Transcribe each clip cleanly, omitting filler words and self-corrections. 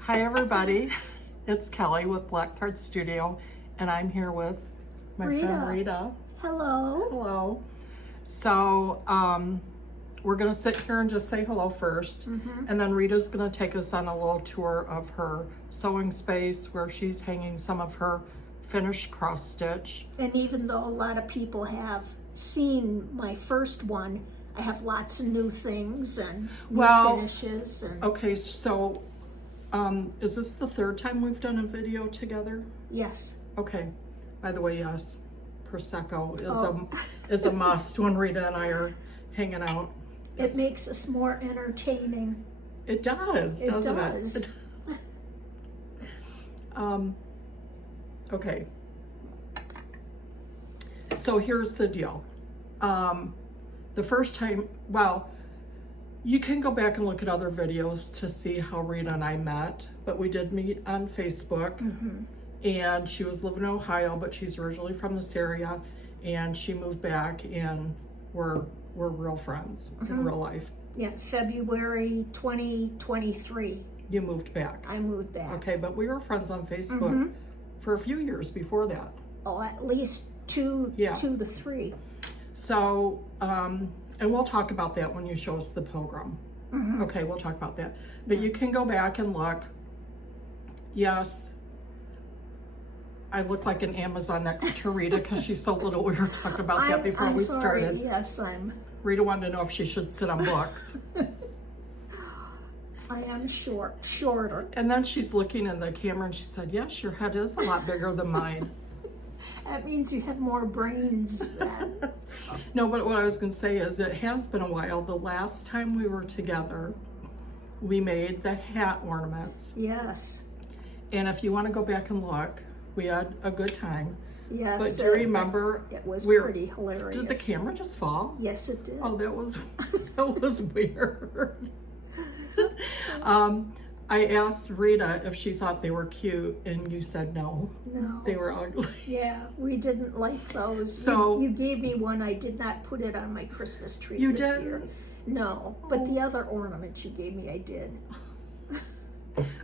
Hi everybody, it's Kelly with Black Thread Studio, and I'm here with my friend Rita. Hello. Hello. So we're gonna sit here and just say hello first, and then Rita's gonna take us on a little tour of her sewing space where she's hanging some of her finished cross stitch. And even though a lot of people have seen my first one, I have lots of new things and new finishes. And Okay, so is this the third time we've done a video together? yes. Okay. By the way, yes, Prosecco is a must when Rita and I are hanging out. It makes us more entertaining. It does, doesn't it? Okay. So here's the deal. The first time, well, you can go back and look at other videos to see how Rita and I met, but we did meet on Facebook, and she was living in Ohio, but she's originally from this area, and she moved back, and we're real friends in real life. Yeah, February 2023. You moved back. I moved back. Okay, but we were friends on Facebook for a few years before that. Oh, at least two to three. So, and we'll talk about that when you show us the pilgrim. Okay, we'll talk about that. But you can go back and look. Yes, I look like an Amazon next to Rita because she's so little. We were talking about that before we started. Yes, Rita wanted to know if she should sit on books. I am shorter. And then she's looking in the camera and she said, yes, your head is a lot bigger than mine. That means you have more brains than... No, but what I was going to say is it has been a while. The last time we were together, we made the hat ornaments. Yes. And if you want to go back and look, we had a good time. Yes. But do you remember? It was pretty hilarious. Did the camera just fall? Yes, it did. Oh, that was weird. I asked Rita if she thought they were cute, and you said no. No. They were ugly. Yeah, we didn't like those. So you gave me one. I did not put it on my Christmas tree you this didn't? year. No, but the other ornament you gave me, I did.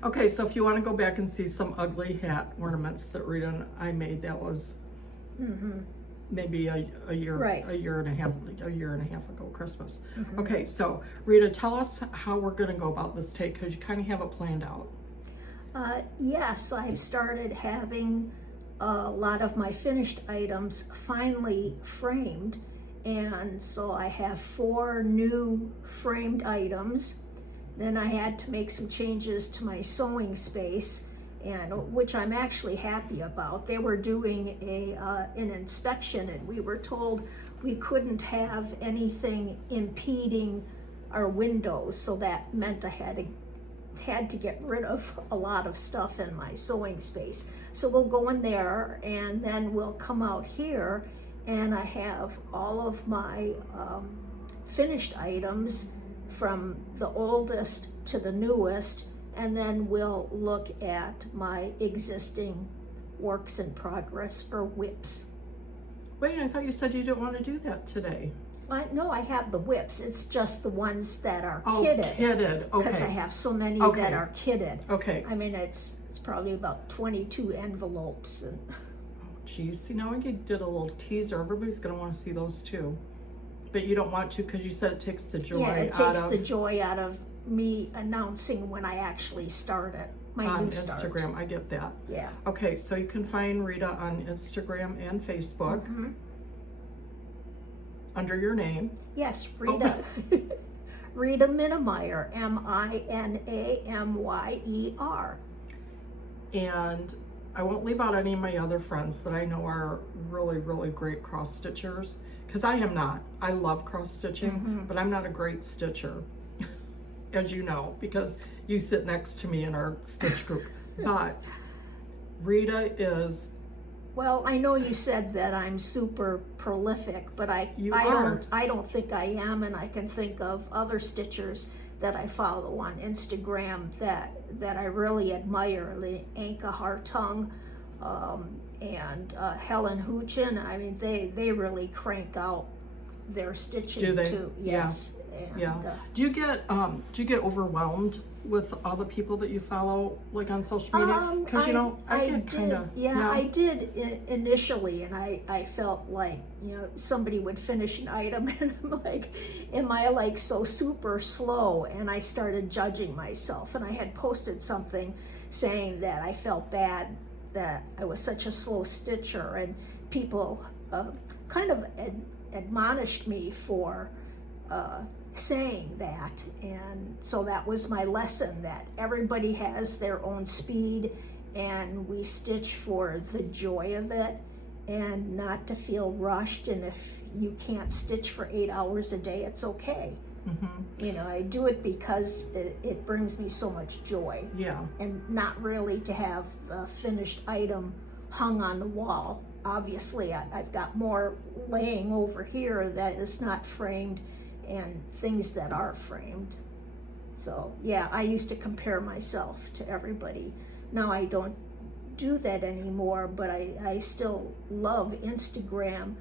Okay, so if you want to go back and see some ugly hat ornaments that Rita and I made, that was maybe a year and a half ago, Christmas. Okay, so Rita, tell us how we're going to go about this take, because you kind of have it planned out. Yes, I've started having a lot of my finished items finally framed, and so I have 4 new framed items. Then I had to make some changes to my sewing space, and which I'm actually happy about. They were doing an inspection, and we were told we couldn't have anything impeding our windows, so that meant I had to get rid of a lot of stuff in my sewing space. So we'll go in there, and then we'll come out here, and I have all of my finished items from the oldest to the newest, and then we'll look at my existing works in progress, or WIPs. Wait, I thought you said you didn't want to do that today. No, I have the WIPs. It's just the ones that are kitted. Kitted, okay. Because I have so many that are kitted. Okay. I mean, it's probably about 22 envelopes. And geez, you know, you did a little teaser. Everybody's going to want to see those too. But you don't want to because you said it takes the joy out of... Yeah, it takes the joy out of me announcing when I actually start it. On Instagram, I get that. Yeah. Okay, so you can find Rita on Instagram and Facebook under your name. Yes, Rita. Rita Minameyer, Minameyer. And I won't leave out any of my other friends that I know are really, really great cross stitchers, because I am not. I love cross stitching, but I'm not a great stitcher, as you know, because you sit next to me in our stitch group. But Rita is... Well, I know you said that I'm super prolific, but I don't think I am, and I can think of other stitchers that I follow on Instagram that I really admire, like Anka Hartung and Helen Huchin. I mean, they really crank out their stitching. Do they? Too. Yes. Yeah. Do you get overwhelmed with all the people that you follow, like on social media? Because I get kind of I did initially, and I felt like somebody would finish an item, and I'm like, am I like so super slow? And I started judging myself, and I had posted something saying that I felt bad that I was such a slow stitcher, and people kind of admonished me for saying that. And so that was my lesson, that everybody has their own speed, and we stitch for the joy of it and not to feel rushed. And if you can't stitch for 8 hours a day, it's okay. I do it because it brings me so much joy. Yeah. And not really to have the finished item hung on the wall. Obviously, I've got more laying over here that is not framed, and things that are framed. So yeah, I used to compare myself to everybody. Now I don't do that anymore, but I still love Instagram,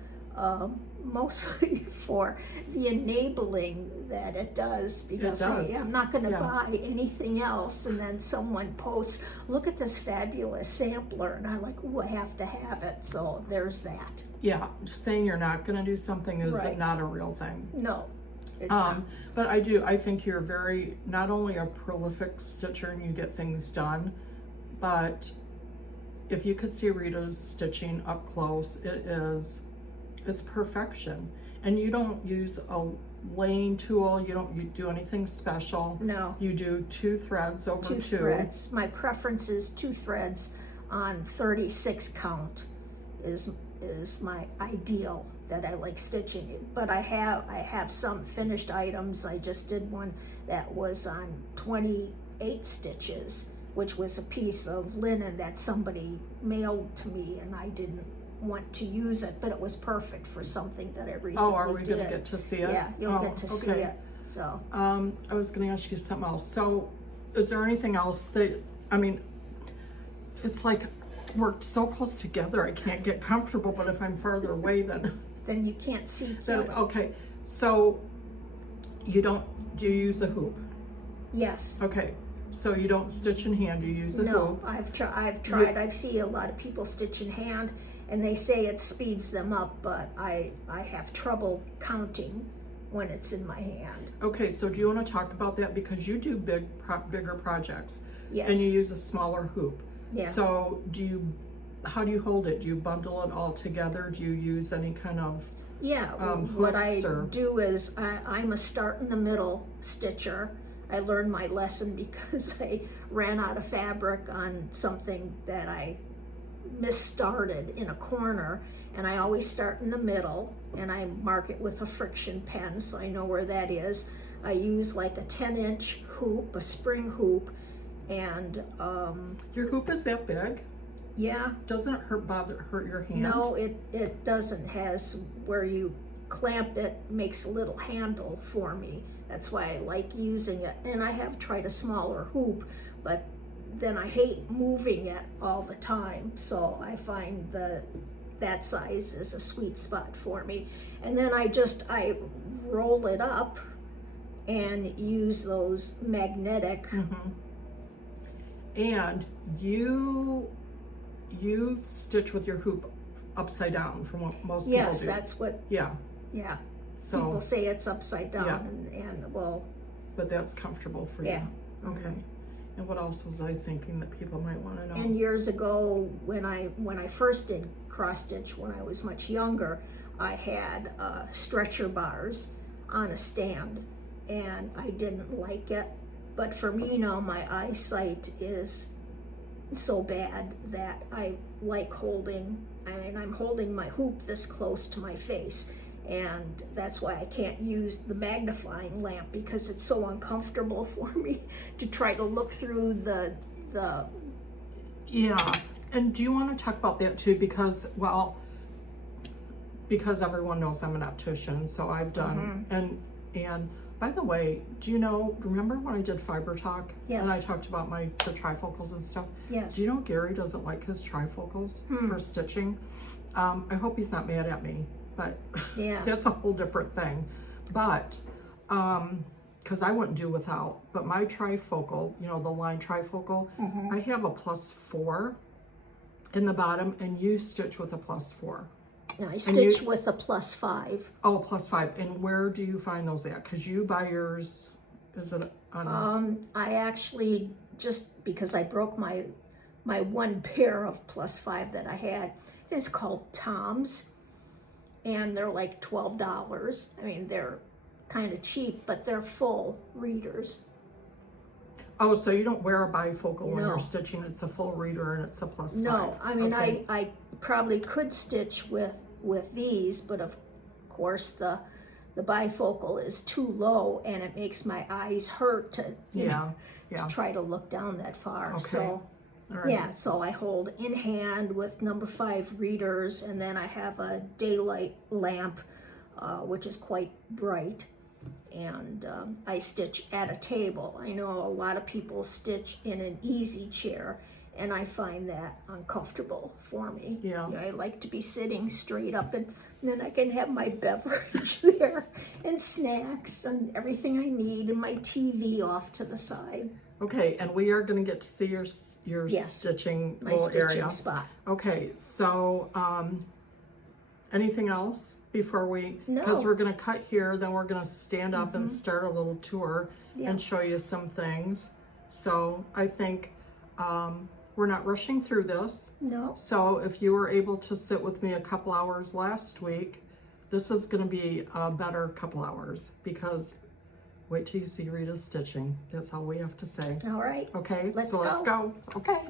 mostly for the enabling that it does, because I'm not going to buy anything else, and then someone posts, look at this fabulous sampler, and I'm like, oh, I have to have it. So there's that. Yeah, saying you're not going to do something is not a real thing. No, it's not. But I think you're very, not only a prolific stitcher and you get things done, but if you could see Rita's stitching up close, it's perfection. And you don't use a laying tool, you do anything special. No. You do 2 threads over 2. 2 threads. My preference is 2 threads on 36 count is my ideal that I like stitching it. But I have some finished items. I just did one that was on 28 stitches, which was a piece of linen that somebody mailed to me, and I didn't want to use it, but it was perfect for something that I recently did. Oh, are we going to get to see it? Yeah, you'll get to see it. So I was going to ask you something else. So is there anything else that, it's like we're so close together, I can't get comfortable, but if I'm farther away, then you can't see. Okay, so do you use a hoop? Yes. Okay, so you don't stitch in hand, you use a hoop? No, I've tried. I've seen a lot of people stitch in hand, and they say it speeds them up, but I have trouble counting when it's in my hand. Okay, so do you want to talk about that, because you do bigger projects? Yes. And you use a smaller hoop. Yeah. So how do you hold it? Do you bundle it all together? Do you use any kind of what I do is I'm a start in the middle stitcher. I learned my lesson because I ran out of fabric on something that I misstarted in a corner, and I always start in the middle, and I mark it with a friction pen so I know where that is. I use like a 10-inch hoop, a spring hoop, and your hoop is that big? Yeah. Doesn't it hurt your hand? No, it doesn't. Has where you clamp it, makes a little handle for me. That's why I like using it. And I have tried a smaller hoop, but then I hate moving it all the time. So I find that size is a sweet spot for me. And then I roll it up and use those magnetic. And you stitch with your hoop upside down, from what most people do. Yes, that's what. Yeah. So people say it's upside down, and well. But that's comfortable for you. Yeah. Okay. And what else was I thinking that people might want to know? And years ago, when I first did cross stitch, when I was much younger, I had stretcher bars on a stand, and I didn't like it. But for me now, my eyesight is so bad that I like I'm holding my hoop this close to my face, and that's why I can't use the magnifying lamp, because it's so uncomfortable for me to try to look through the Yeah, and do you want to talk about that too? Because everyone knows I'm an optician, so I've done, and by the way, remember when I did Fiber Talk? Yes. And I talked about the trifocals and stuff? Yes. Do you know Gary doesn't like his trifocals for stitching? I hope he's not mad at me, but yeah. that's a whole different thing. But, because I wouldn't do without, but my trifocal, you know, the line trifocal, I have a +4 in the bottom, and you stitch with a +4. And I stitch with a +5. Oh, +5. And where do you find those at? Because you buy yours, is it on? I actually, just because I broke my one pair of +5 that I had, it's called Tom's, and they're like $12. I mean, they're kind of cheap, but they're full readers. Oh, so you don't wear a bifocal when No. you're stitching, it's a full reader and it's a +5. No, I mean, Okay. I probably could stitch with these, but of course the bifocal is too low and it makes my eyes hurt to, you know, Yeah. try to look down that far. Okay. So All right. yeah, so I hold in hand with number 5 readers, and then I have a daylight lamp, which is quite bright, and I stitch at a table. I know a lot of people stitch in an easy chair, and I find that uncomfortable for me. Yeah. I like to be sitting straight up, and then I can have my beverage there, and snacks, and everything I need, and my TV off to the side. Okay, and we are going to get to see your Yes, stitching My little stitching area. spot. Okay, so anything else before we, No. because we're going to cut here, then we're going to stand up and start a little tour Yeah. and show you some things. So I think we're not rushing through this. No. So if you were able to sit with me a couple hours last week, this is going to be a better couple hours, because wait till you see Rita's stitching. That's all we have to say. All right. Okay, Let's so let's go. go. Okay.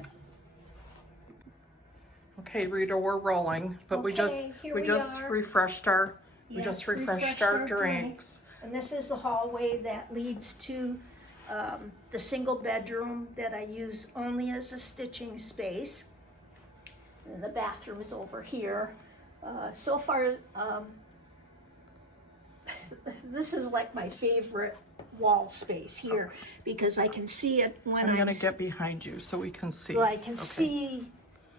Okay, Rita, we're rolling, but we Okay, just here we we just are. refreshed our Yes, refreshed our drinks. And this is the hallway that leads to the single bedroom that I use only as a stitching space. And the bathroom is over here. So far, this is like my favorite wall space here, because I can see it when I'm gonna get behind you so we can see. So I can Okay. see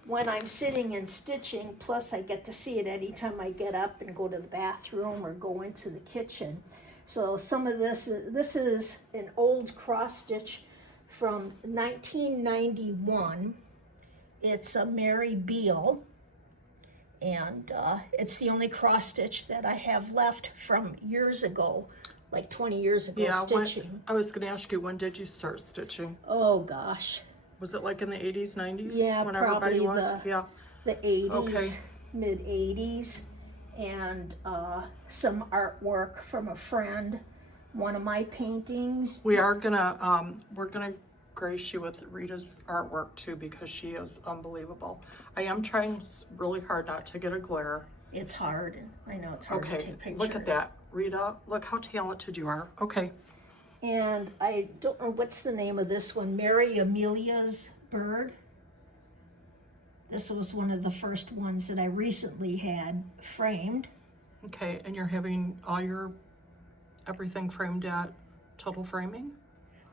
when I'm sitting and stitching, plus I get to see it anytime I get up and go to the bathroom or go into the kitchen. So some of this is an old cross stitch from 1991. It's a Mary Beale, and it's the only cross stitch that I have left from years ago, like 20 years ago stitching. I was gonna ask you, when did you start stitching? Oh gosh. Was it like in the 80s, 90s? Yeah, when probably everybody was? Yeah. the 80s, Okay. mid 80s, and some artwork from a friend, one of my paintings. We are gonna we're gonna grace you with Rita's artwork too, because she is unbelievable. I am trying really hard not to get a glare. It's hard, and I know it's hard to Okay, take pictures. look at that, Rita. Look how talented you are. Okay. And I don't know what's the name of this one, Mary Amelia's Bird. This was one of the first ones that I recently had framed. Okay, and you're having all your everything framed at Total Framing?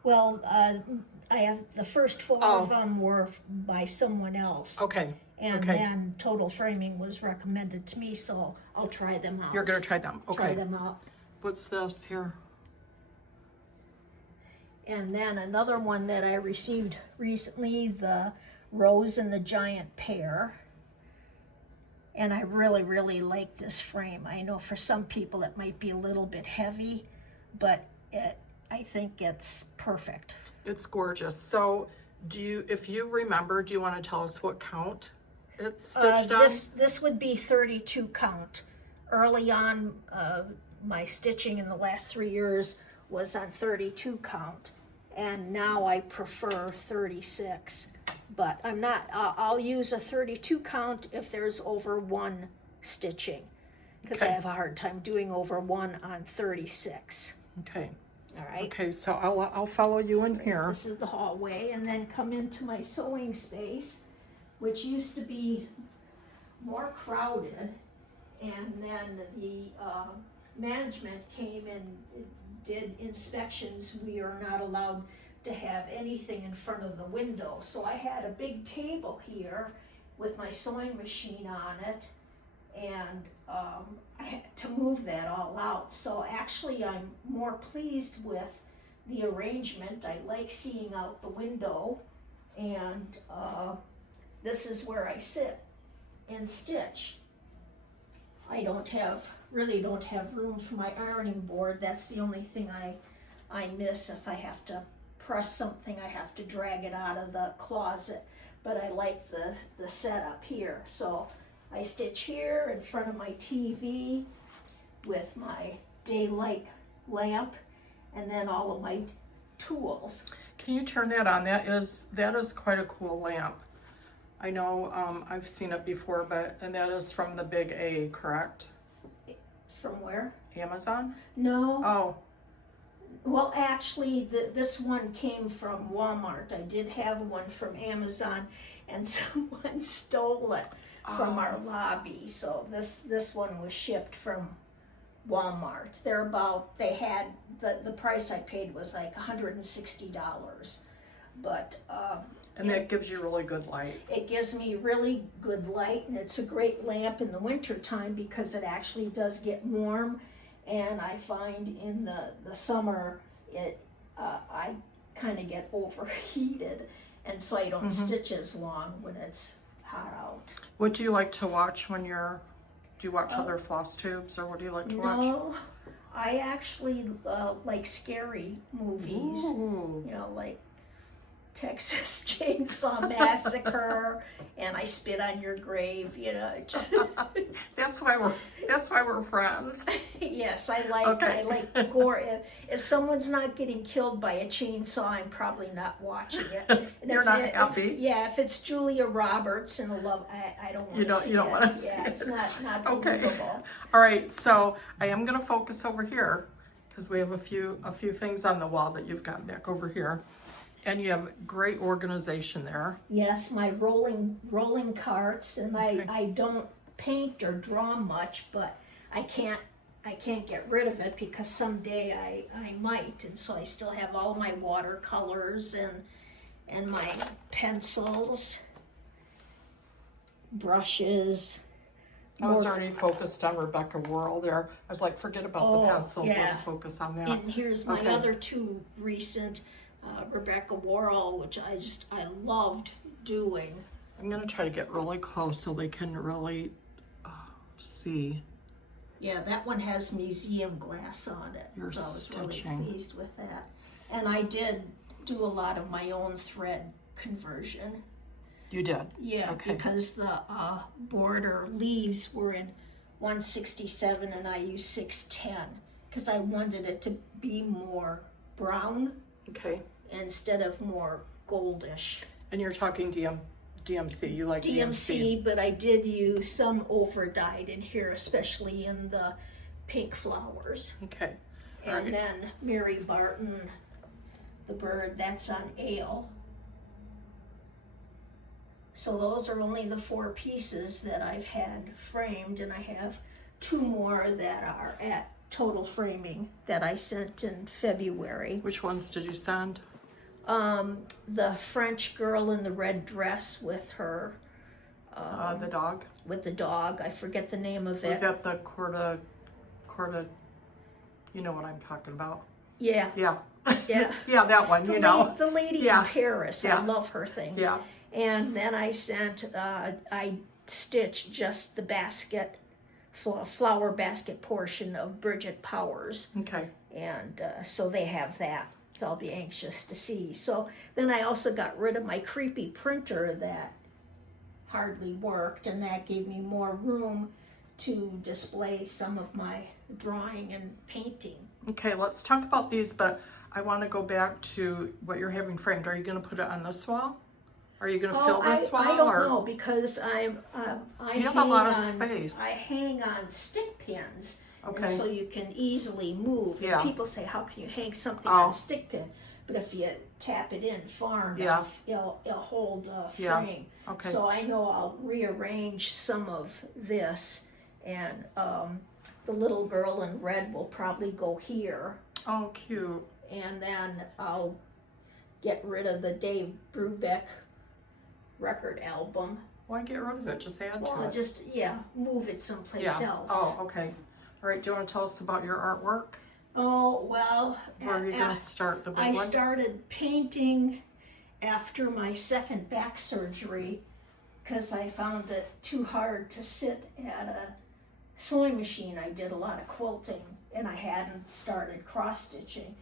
Well, I have the first 4 Oh. of them were by someone else. Okay. And okay. then Total Framing was recommended to me, so I'll try them out. You're gonna try them. Okay. Try them out. What's this here? And then another one that I received recently, the Rose and the Giant Pear. And I really, really like this frame. I know for some people it might be a little bit heavy, but I think it's perfect. It's gorgeous. So if you remember, do you want to tell us what count it's stitched on? This would be 32 count. Early on, my stitching in the last 3 years was on 32 count, and now I prefer 36. But I'm not, I'll use a 32 count if there's over 1 stitching, because I Okay. have a hard time doing over 1 on 36. Okay. All right. Okay, so I'll follow you in here. This is the hallway, and then come into my sewing space, which used to be more crowded, and then the management came and did inspections. We are not allowed to have anything in front of the window, so I had a big table here with my sewing machine on it, and I had to move that all out. So actually I'm more pleased with the arrangement. I like seeing out the window, and this is where I sit and stitch. I really don't have room for my ironing board. That's the only thing I miss. If I have to press something, I have to drag it out of the closet. But I like the setup here. So I stitch here in front of my TV with my daylight lamp, and then all of my tools. Can you turn that on? That is quite a cool lamp. I know I've seen it before, and that is from the Big A, correct? From where? Amazon? No. Oh, Well, actually, this one came from Walmart. I did have one from Amazon, and someone stole it from our lobby. So this one was shipped from Walmart. They had, the price I paid was like $160. But and that gives you really good light. it gives me really good light, and it's a great lamp in the winter time because it actually does get warm. And I find in the summer, I kind of get overheated, and so I don't stitch as long when it's hot out. What do you like to watch when do you watch other floss tubes, or what do you like to watch? No, I actually like scary movies. Ooh. You know, like Texas Chainsaw Massacre, and I Spit on Your Grave. You know, That's why we're friends. yes, I Okay. like gore. If someone's not getting killed by a chainsaw, I'm probably not watching it. And You're if not happy. Yeah, if it's Julia Roberts in a love, I don't want to see it. You don't want to see Yeah, it. it's not Okay. believable. All right, so I am going to focus over here because we have a few things on the wall that you've got back over here, and you have great organization there. Yes, my rolling carts, and Okay. I don't paint or draw much, but I can't get rid of it because someday I might, and so I still have all my watercolors and my pencils, brushes. I was already focused on Rebecca Worrell there. I was like, forget about the pencils. yeah. Let's focus on that. And here's my Okay. other two recent Rebecca Worrell, which I loved doing. I'm going to try to get really close so they can really see. Yeah, that one has museum glass on it. You're so I was stitching. really pleased with that. And I did do a lot of my own thread conversion. You did? Yeah, Okay. because the border leaves were in 167 and I used 610 because I wanted it to be more brown Okay. instead of more goldish. And you're talking DMC. You like DMC, but I did use some overdyed in here, especially in the pink flowers. Okay. And Alright. then Mary Barton, the bird, that's on ale. So those are only the 4 pieces that I've had framed, and I have 2 more that are at total framing that I sent in February. Which ones did you send? The French girl in the red dress with her, The dog? with the dog. I forget the name of it. Was that the Corda, you know what I'm talking about? Yeah, Yeah. yeah. Yeah, that one, you know. The lady Yeah. in Paris. Yeah. I love her things. Yeah. And then I sent, I stitched just the basket, flower basket portion of Bridget Powers. Okay. And so they have that. So I'll be anxious to see. So then I also got rid of my creepy printer that hardly worked, and that gave me more room to display some of my drawing and painting. Okay, let's talk about these, but I want to go back to what you're having framed. Are you going to put it on this wall? Are you going to fill this wall? I don't or? know because I You have a lot of space. I hang on stick pins, Okay. and so you can easily move. Yeah. And people say, "How can you hang something Oh. on a stick pin?" But if you tap it in far Yeah. enough, it'll hold the Yeah. frame. Okay. So I know I'll rearrange some of this, and the little girl in red will probably go here, Oh, cute. and then I'll get rid of the Dave Brubeck record album. Why get rid of it? Just add to Well, it. just, move it someplace Yeah. else. Oh, okay. All right. Do you want to tell us about your artwork? Oh, well, Where are you going to start, the big I one? started painting after my second back surgery because I found it too hard to sit at a sewing machine. I did a lot of quilting and I hadn't started cross stitching.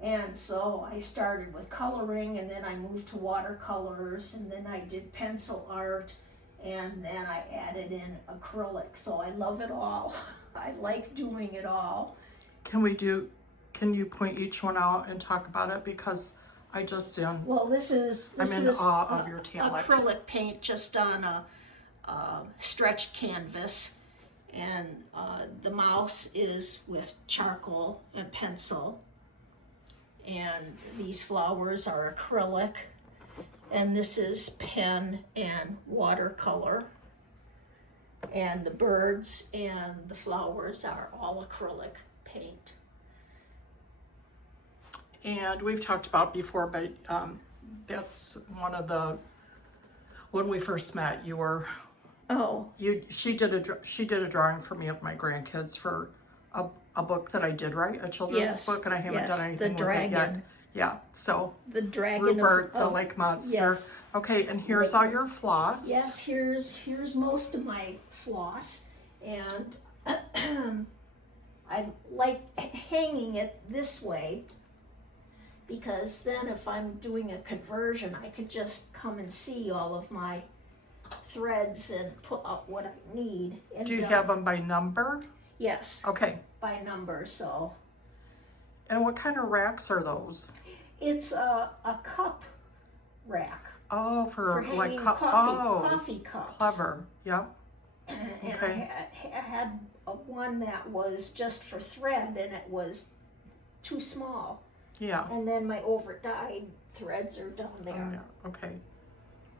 And so I started with coloring, and then I moved to watercolors, and then I did pencil art, and then I added in acrylic. So I love it all. I like doing it all. Can you point each one out and talk about it? Because I just didn't. Well, this is I'm in awe of your talent. acrylic paint just on a stretched canvas, and the mouse is with charcoal and pencil, and these flowers are acrylic, and this is pen and watercolor, and the birds and the flowers are all acrylic paint. And we've talked about before, but that's one of the, when we first met, she did a drawing for me of my grandkids for a book that I did, right? A children's book, and I haven't done anything with it yet. Yeah, so The dragon Rupert, of the lake monster. Yes. Okay, and here's all your floss. Yes, here's most of my floss, and I like hanging it this way because then if I'm doing a conversion, I could just come and see all of my threads and put up what I need. And, Do you have them by number? Yes, Okay. by number. So And what kind of racks are those? it's a cup rack Oh, for like hanging coffee cups. Clever. Yep. And Okay. I had one that was just for thread, and it was too small. Yeah. And then my over-dyed threads are down Oh, there. yeah. Okay.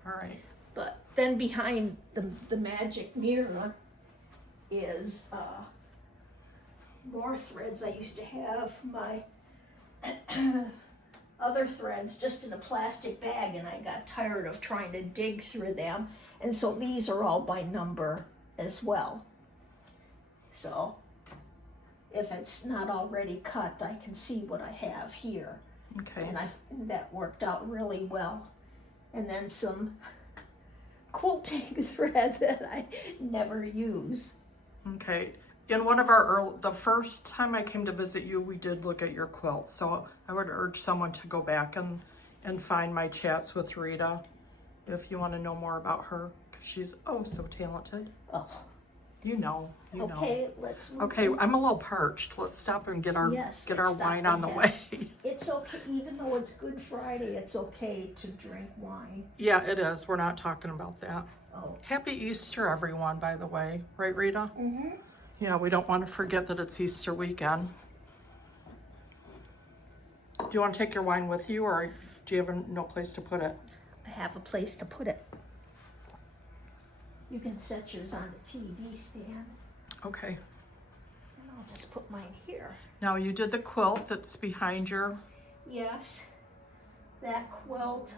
All right. But then behind the magic mirror is more threads. I used to have my other threads just in a plastic bag, and I got tired of trying to dig through them. And so these are all by number as well. So if it's not already cut, I can see what I have here. Okay. And that worked out really well. And then some quilting thread that I never use. Okay. In one of the first time I came to visit you, we did look at your quilt. So I would urge someone to go back and find my chats with Rita if you want to know more about her, because she's so talented. Oh, You know. okay, let's move Okay, on. I'm a little parched. Let's stop and get our Yes, get let's our stop wine and on the have- way. It's okay, even though it's Good Friday, it's okay to drink wine. Yeah, it is. We're not talking about that. Oh. Happy Easter, everyone, by the way. Right, Rita? Mm-hmm. Yeah, we don't want to forget that it's Easter weekend. Do you want to take your wine with you, or do you have no place to put it? I have a place to put it. You can set yours on the TV stand, Okay. and I'll just put mine here. Now, you did the quilt that's behind your... Yes, that quilt,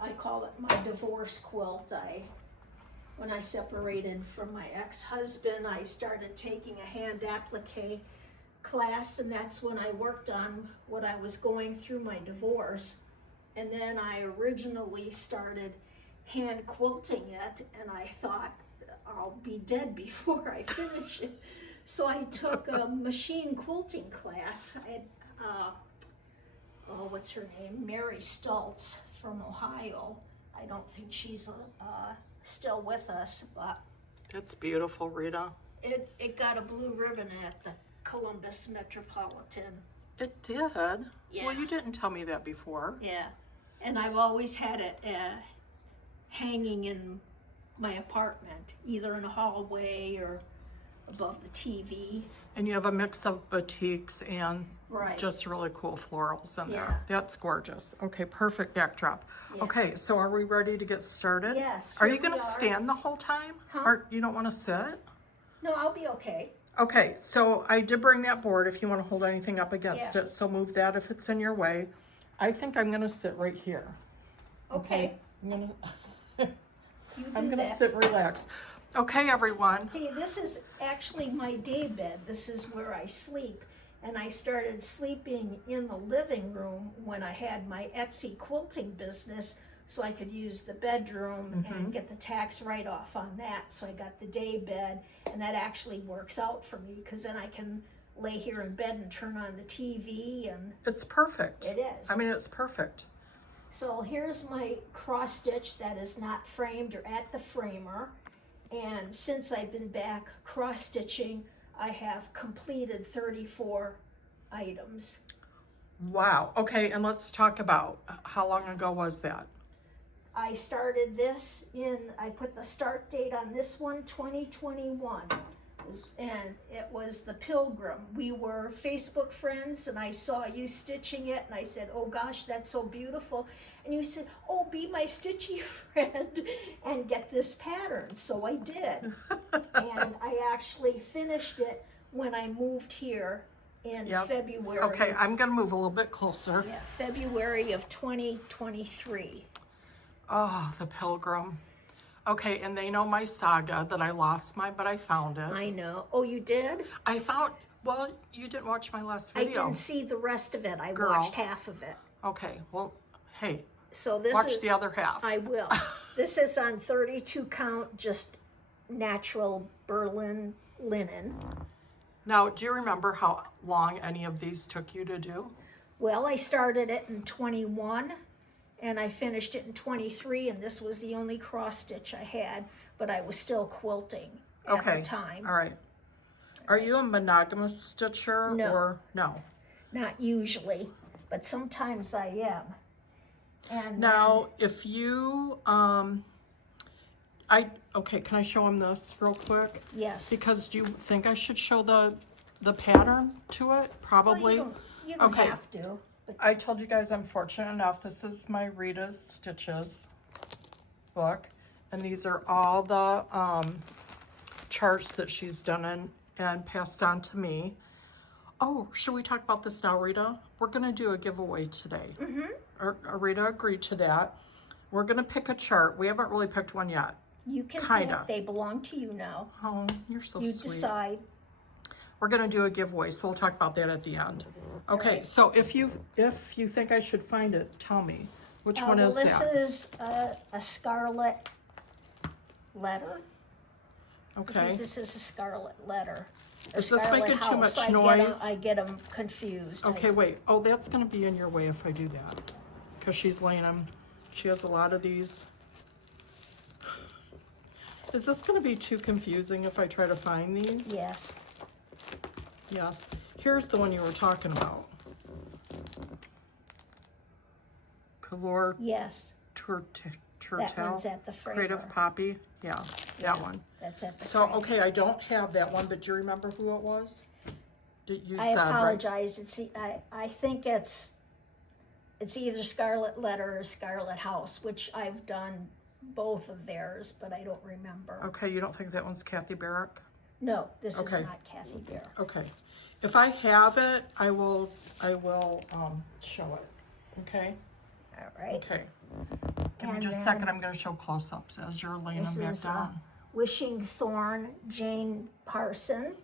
I call it my divorce quilt. When I separated from my ex-husband, I started taking a hand applique class, and that's when I worked on what I was going through my divorce. And then I originally started hand quilting it, and I thought I'll be dead before I finish it. So I took a machine quilting class. I had, what's her name? Mary Stultz from Ohio. I don't think she's still with us, but That's beautiful, Rita. it got a blue ribbon at the Columbus Metropolitan. It did? Yeah. Well, you didn't tell me that before. Yeah, and I've always had it hanging in my apartment, either in a hallway or above the TV. And you have a mix of batiks and Right. just really cool florals in Yeah. there. That's gorgeous. Okay, perfect backdrop. Yeah. Okay, so are we ready to get started? Yes, Are here you going we to are. stand the whole time? Huh? Or you don't want to sit? No, I'll be okay. Okay, so I did bring that board if you want to hold anything up against Yeah. it. So move that if it's in your way. I think I'm going to sit right here. Okay. I'm going to... You do I'm gonna that. sit and relax. Okay, everyone. Hey, this is actually my day bed. This is where I sleep. And I started sleeping in the living room when I had my Etsy quilting business, so I could use the bedroom and get the tax write-off on that. So I got the day bed, and that actually works out for me because then I can lay here in bed and turn on the TV, and It's perfect. it is. I mean, it's perfect. So here's my cross stitch that is not framed or at the framer. And since I've been back cross stitching, I have completed 34 items. Wow. Okay, and let's talk about how long ago was that? I started this I put the start date on this one, 2021. And it was the Pilgrim. We were Facebook friends, and I saw you stitching it, and I said, oh gosh, that's so beautiful. And you said, oh, be my stitchy friend and get this pattern. So I did. And I actually finished it when I moved here in February. Okay, I'm gonna move a little bit closer. Yeah, February of 2023. Oh, the Pilgrim. Okay, and they know my saga that I lost but I found it. I know. Oh, you did? Well, you didn't watch my last I video. didn't see the rest of it. I Girl. watched half of it. Okay, well, hey, So this watch is the other half. I will. This is on 32 count, just natural Berlin linen. Now, do you remember how long any of these took you to do? Well, I started it in 21 and I finished it in 23, and this was the only cross stitch I had, but I was still quilting at the time. All right. Are you a monogamous stitcher No. or no? Not usually, but sometimes I am. And Now, if you, okay, can I show him this real quick? yes. Because do you think I should show the pattern to it? Probably. Well, you don't Okay. have to. But I told you guys I'm fortunate enough. This is my Rita's Stitches book. And these are all the charts that she's done and passed on to me. Oh, should we talk about this now, Rita? We're going to do a giveaway today. Rita agreed to that. We're going to pick a chart. We haven't really picked one yet. you can Kinda. pick. They belong to you now. Oh, you're so You sweet. decide. We're going to do a giveaway, so we'll talk about that at the end. Okay, so if you think I should find it, tell me. Which one is this that? is a scarlet letter. I Okay. think this is a scarlet letter. A Is this scarlet making too house. much noise? I get them confused. Okay, wait. Oh, that's going to be in your way if I do that. Because she's laying them. She has a lot of these. Is this going to be too confusing if I try to find these? Yes. Yes. Here's the one you were talking about. Color Yes. That one's at the framer. Creative Poppy. Yeah, that one. That's at the So, framer. okay, I don't have that one, but do you remember who it was? You I said, right? apologize. I think it's either Scarlet Letter or Scarlet House, which I've done both of theirs, but I don't remember. Okay, you don't think that one's Kathy Barrick? No, this Okay. is not Kathy Bear. Okay. If I have it, I will show it. Okay? All right. Okay. Give me And just a then second. I'm going to show close-ups as you're laying This them back is down. Wishing Thorn, Jane Parson.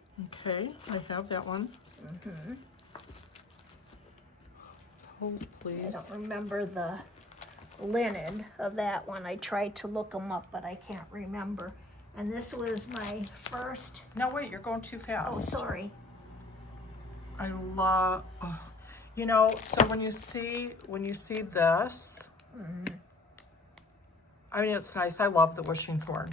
Okay, I have that one. Hold, I please. don't remember the linen of that one. I tried to look them up, but I can't remember. And this was my first, No, wait, you're going too fast. oh, sorry. I love, oh, you know, so when you see this, I mean, it's nice. I love the Wishing Thorn,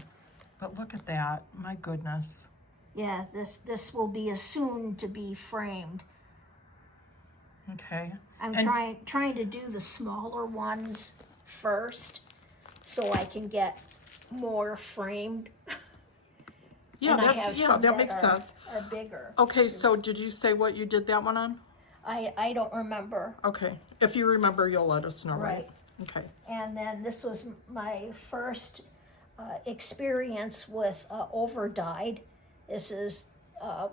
but look at that. My goodness. Yeah, this will be a soon to be framed. Okay. I'm And- trying to do the smaller ones first so I can get more framed. Yeah, And I have some that makes are, sense. are bigger. Okay, so did you say what you did that one on? I don't remember. Okay. If you remember, you'll let us know, right? Right. Okay. And then this was my first experience with overdyed. This is, I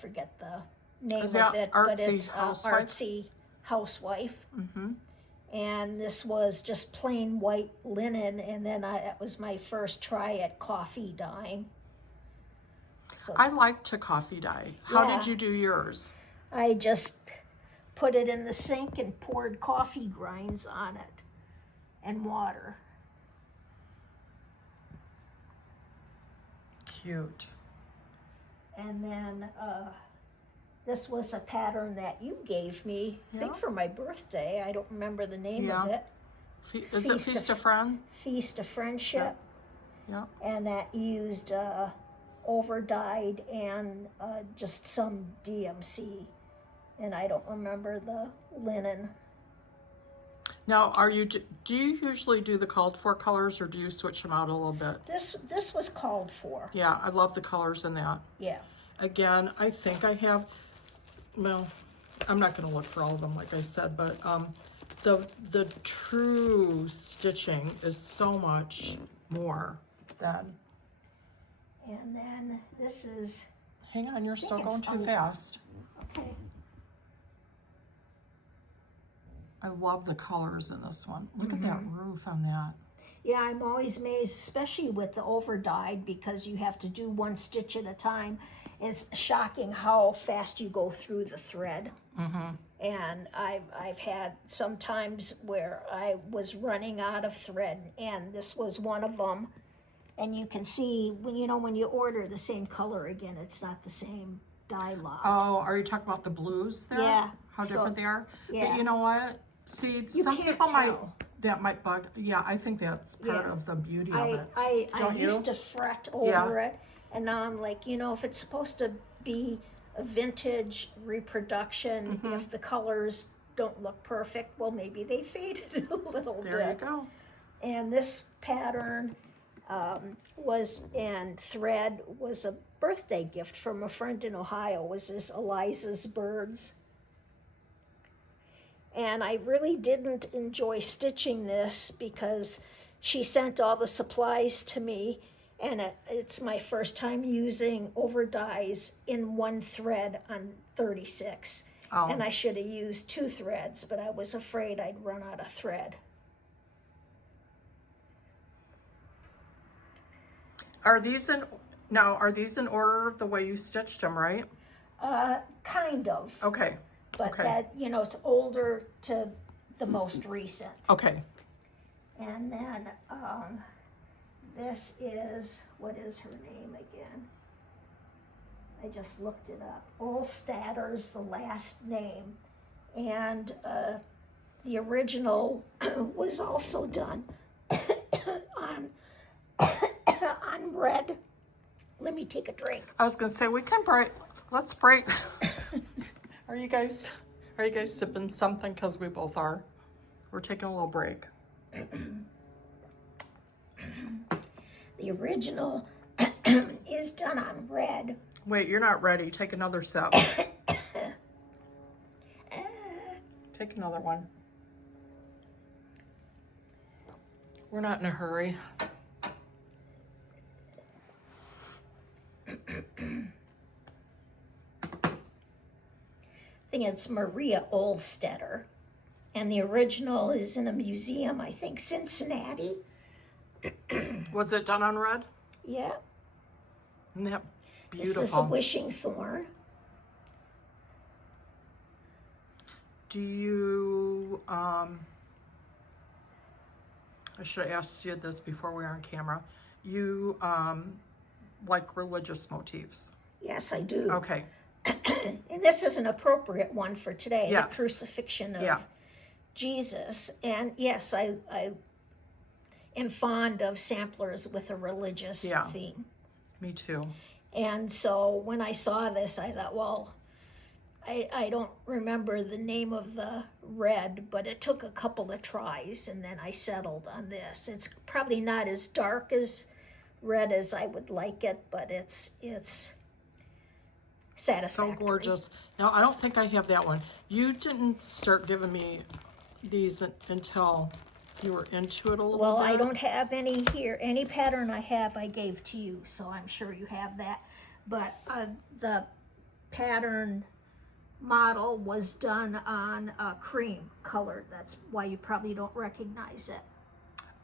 forget the name Is of that it, but Artsy it's Housewife? Artsy Housewife. And this was just plain white linen, and then that was my first try at coffee dyeing. So I like to coffee dye. How Yeah. did you do yours? I just put it in the sink and poured coffee grinds on it and water. Cute. And then this was a pattern that you gave me, I think Yeah. for my birthday. I don't remember the name Yeah. of it. Is it Feast of Friend? Feast of Friendship. Yeah. And that used over dyed and just some DMC. And I don't remember the linen. Now, do you usually do the called for colors, or do you switch them out a little bit? This was called for. Yeah, I love the colors in that. Yeah. Again, I think I have, well, I'm not going to look for all of them, like I said, but the true stitching is so much more than. And then this is, Hang on, you're still it's going too a- fast. okay, I love the colors in this one. Look at that roof on that. yeah, I'm always amazed, especially with the over dyed, because you have to do one stitch at a time. It's shocking how fast you go through the thread. And I've had some times where I was running out of thread, and this was one of them. And you can see, when you order the same color again, it's not the same dye lot. Oh, are you talking about the blues there? Yeah, How so- different they are? yeah. But you know what? See, some can't people tell. that might bug. Yeah, I think that's part Yeah. of the beauty of I it. I Don't used you? to fret over it, and now I'm like, if it's supposed to be a vintage reproduction, Mm-hmm. if the colors don't look perfect, well, maybe they faded a little There bit. you go. And this pattern thread was a birthday gift from a friend in Ohio. Was this Eliza's Birds? And I really didn't enjoy stitching this because she sent all the supplies to me, and it's my first time using over dyes in one thread on 36. Oh. And I should have used 2 threads, but I was afraid I'd run out of thread. Are these in order the way you stitched them, right? Kind of. Okay. But okay. that, it's older to the most recent. Okay. And then this is, what is her name again? I just looked it up. Olstadter's the last name. And the original was also done on red. Let me take a drink. I was gonna say we can break. Let's break. Are you guys sipping something? Because we both are. We're taking a little break. The original is done on red. Wait, you're not ready. Take another sip. Take another one. We're not in a hurry. I think it's Maria Olstetter, and the original is in a museum, I think, Cincinnati. Was it done on red? Yeah, Isn't that this is a beautiful? wishing thorn. Do you, I should have asked you this before we were on camera. You like religious motifs? Yes, I do. Okay. And this is an appropriate one for today, Yes. the crucifixion of Yeah. Jesus. And yes, I am fond of samplers with a religious Yeah. theme. Me too. And so when I saw this, I thought, well, I don't remember the name of the red, but it took a couple of tries, and then I settled on this. It's probably not as dark as red as I would like it, but it's satisfactory. So gorgeous. Now, I don't think I have that one. You didn't start giving me these until you were into it a little Well, bit. I don't have any here. Any pattern I have, I gave to you, so I'm sure you have that. But the pattern model was done on cream colored. That's why you probably don't recognize it.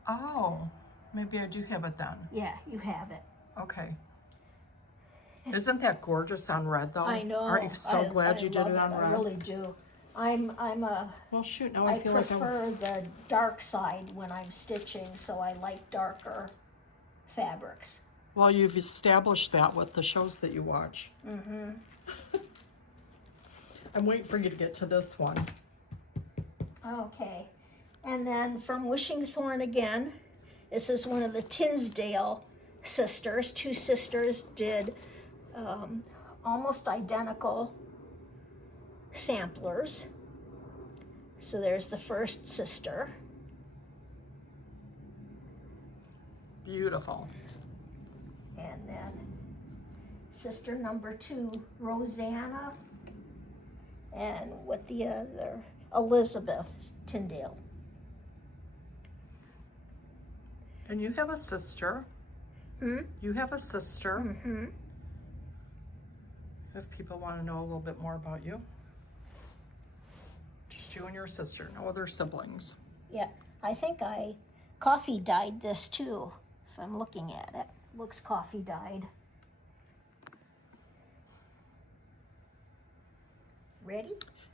Oh, maybe I do have it then. Yeah, you have it. Okay. Isn't that gorgeous on red though? I know. Aren't you so glad you did it on red? I really do. I'm a. Well, shoot, now I feel like I prefer the dark side when I'm stitching, so I like darker fabrics. Well, you've established that with the shows that you watch. Mm-hmm. I'm waiting for you to get to this one. Okay. And then from Wishing Thorn again, this is one of the Tinsdale sisters. Two sisters did almost identical samplers. So there's the first sister. Beautiful. And then sister number 2, Rosanna, and with the other, Elizabeth Tyndale. And you have a sister. Hmm? You have a sister. Mm-hmm. If people want to know a little bit more about you. Just you and your sister, no other siblings. Yeah, I think I coffee dyed this too, if I'm looking at it. Looks coffee dyed. Ready?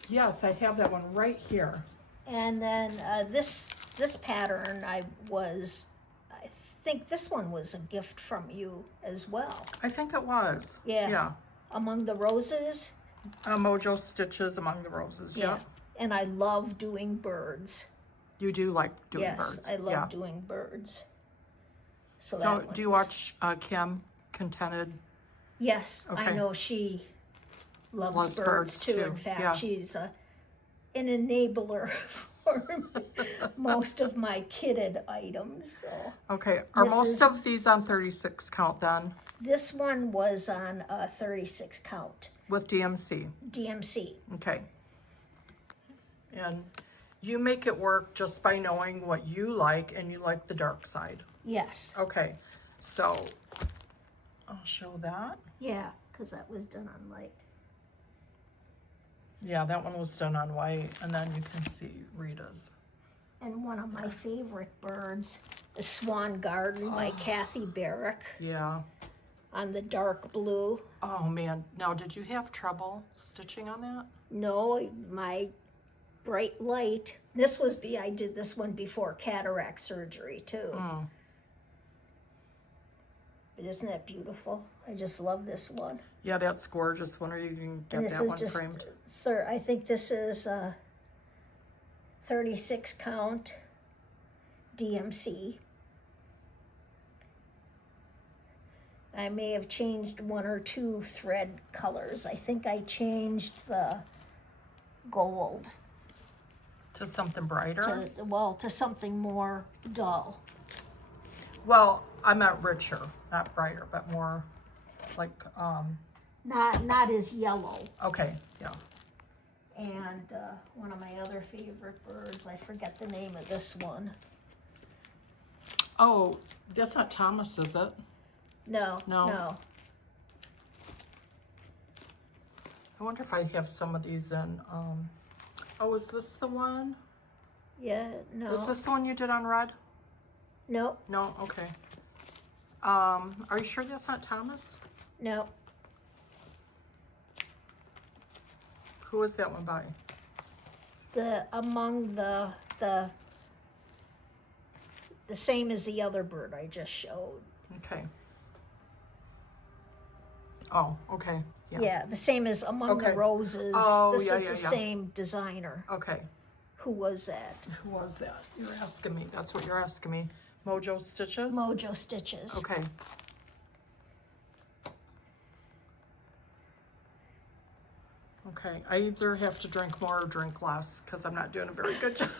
Yes, I have that one right here. And then this pattern I think this one was a gift from you as well. I think it was. Yeah. Yeah. Among the Roses. Mojo Stitches Among the Roses. Yeah. And I love doing birds. You do like doing yes, birds. I love yeah. doing birds. So So that do you watch Kim Contented? Yes, Okay. I know she loves Loves birds birds, too. too. In fact, Yeah. she's an enabler for most of my kitted items. So Okay. Are This most is- of these on 36 count then? this one was on a 36 count With DMC? DMC. Okay. And you make it work just by knowing what you like, and you like the dark side. Yes, Okay. So I'll show that. yeah, because that was done on light. Yeah, that one was done on white, and then you can see Rita's. And one of my favorite birds, the Swan Garden by Kathy Barrick, Yeah. on the dark blue. Oh man, now did you have trouble stitching on that? No, my bright light. I did this one before cataract surgery too. Mm. But isn't that beautiful? I just love this one. Yeah, that's gorgeous. When are you going to And get this that is one just framed? I think this is 36 count DMC. I may have changed one or two thread colors. I think I changed the gold To something brighter? to something more dull. Well, I meant richer, not brighter, but more like, Not as yellow. okay, yeah. And one of my other favorite birds, I forget the name of this one. Oh, that's not Thomas, is it? No. No. I wonder if I have some of these in, oh, is this the one? Yeah, no. Is this the one you did on red? No, No, okay. Are you sure that's not Thomas? no. Who is that one by? Among the same as the other bird I just showed. Okay. Oh, okay, yeah. Yeah, the same as Among Okay. the Roses. Oh, this yeah, is yeah, the yeah. same designer. Okay, Who was that? who was that? You're asking me, that's what you're asking me. Mojo Stitches? Mojo Stitches. Okay. Okay, I either have to drink more or drink less, because I'm not doing a very good job.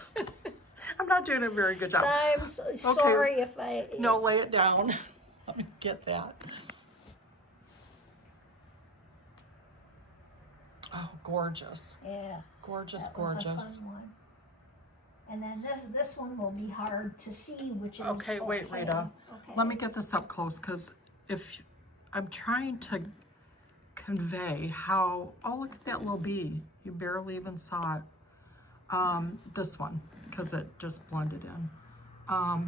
I'm not doing a very good So job. I'm so sorry if I... No, lay it down. Let me get that. Oh, gorgeous. Yeah. Gorgeous, That was a gorgeous. fun one. And then this one will be hard to see, which is Okay, wait, Rita. Okay. Let me get this up close, because if I'm trying to convey how, oh, look at that little bee. You barely even saw it. This one, because it just blended in. All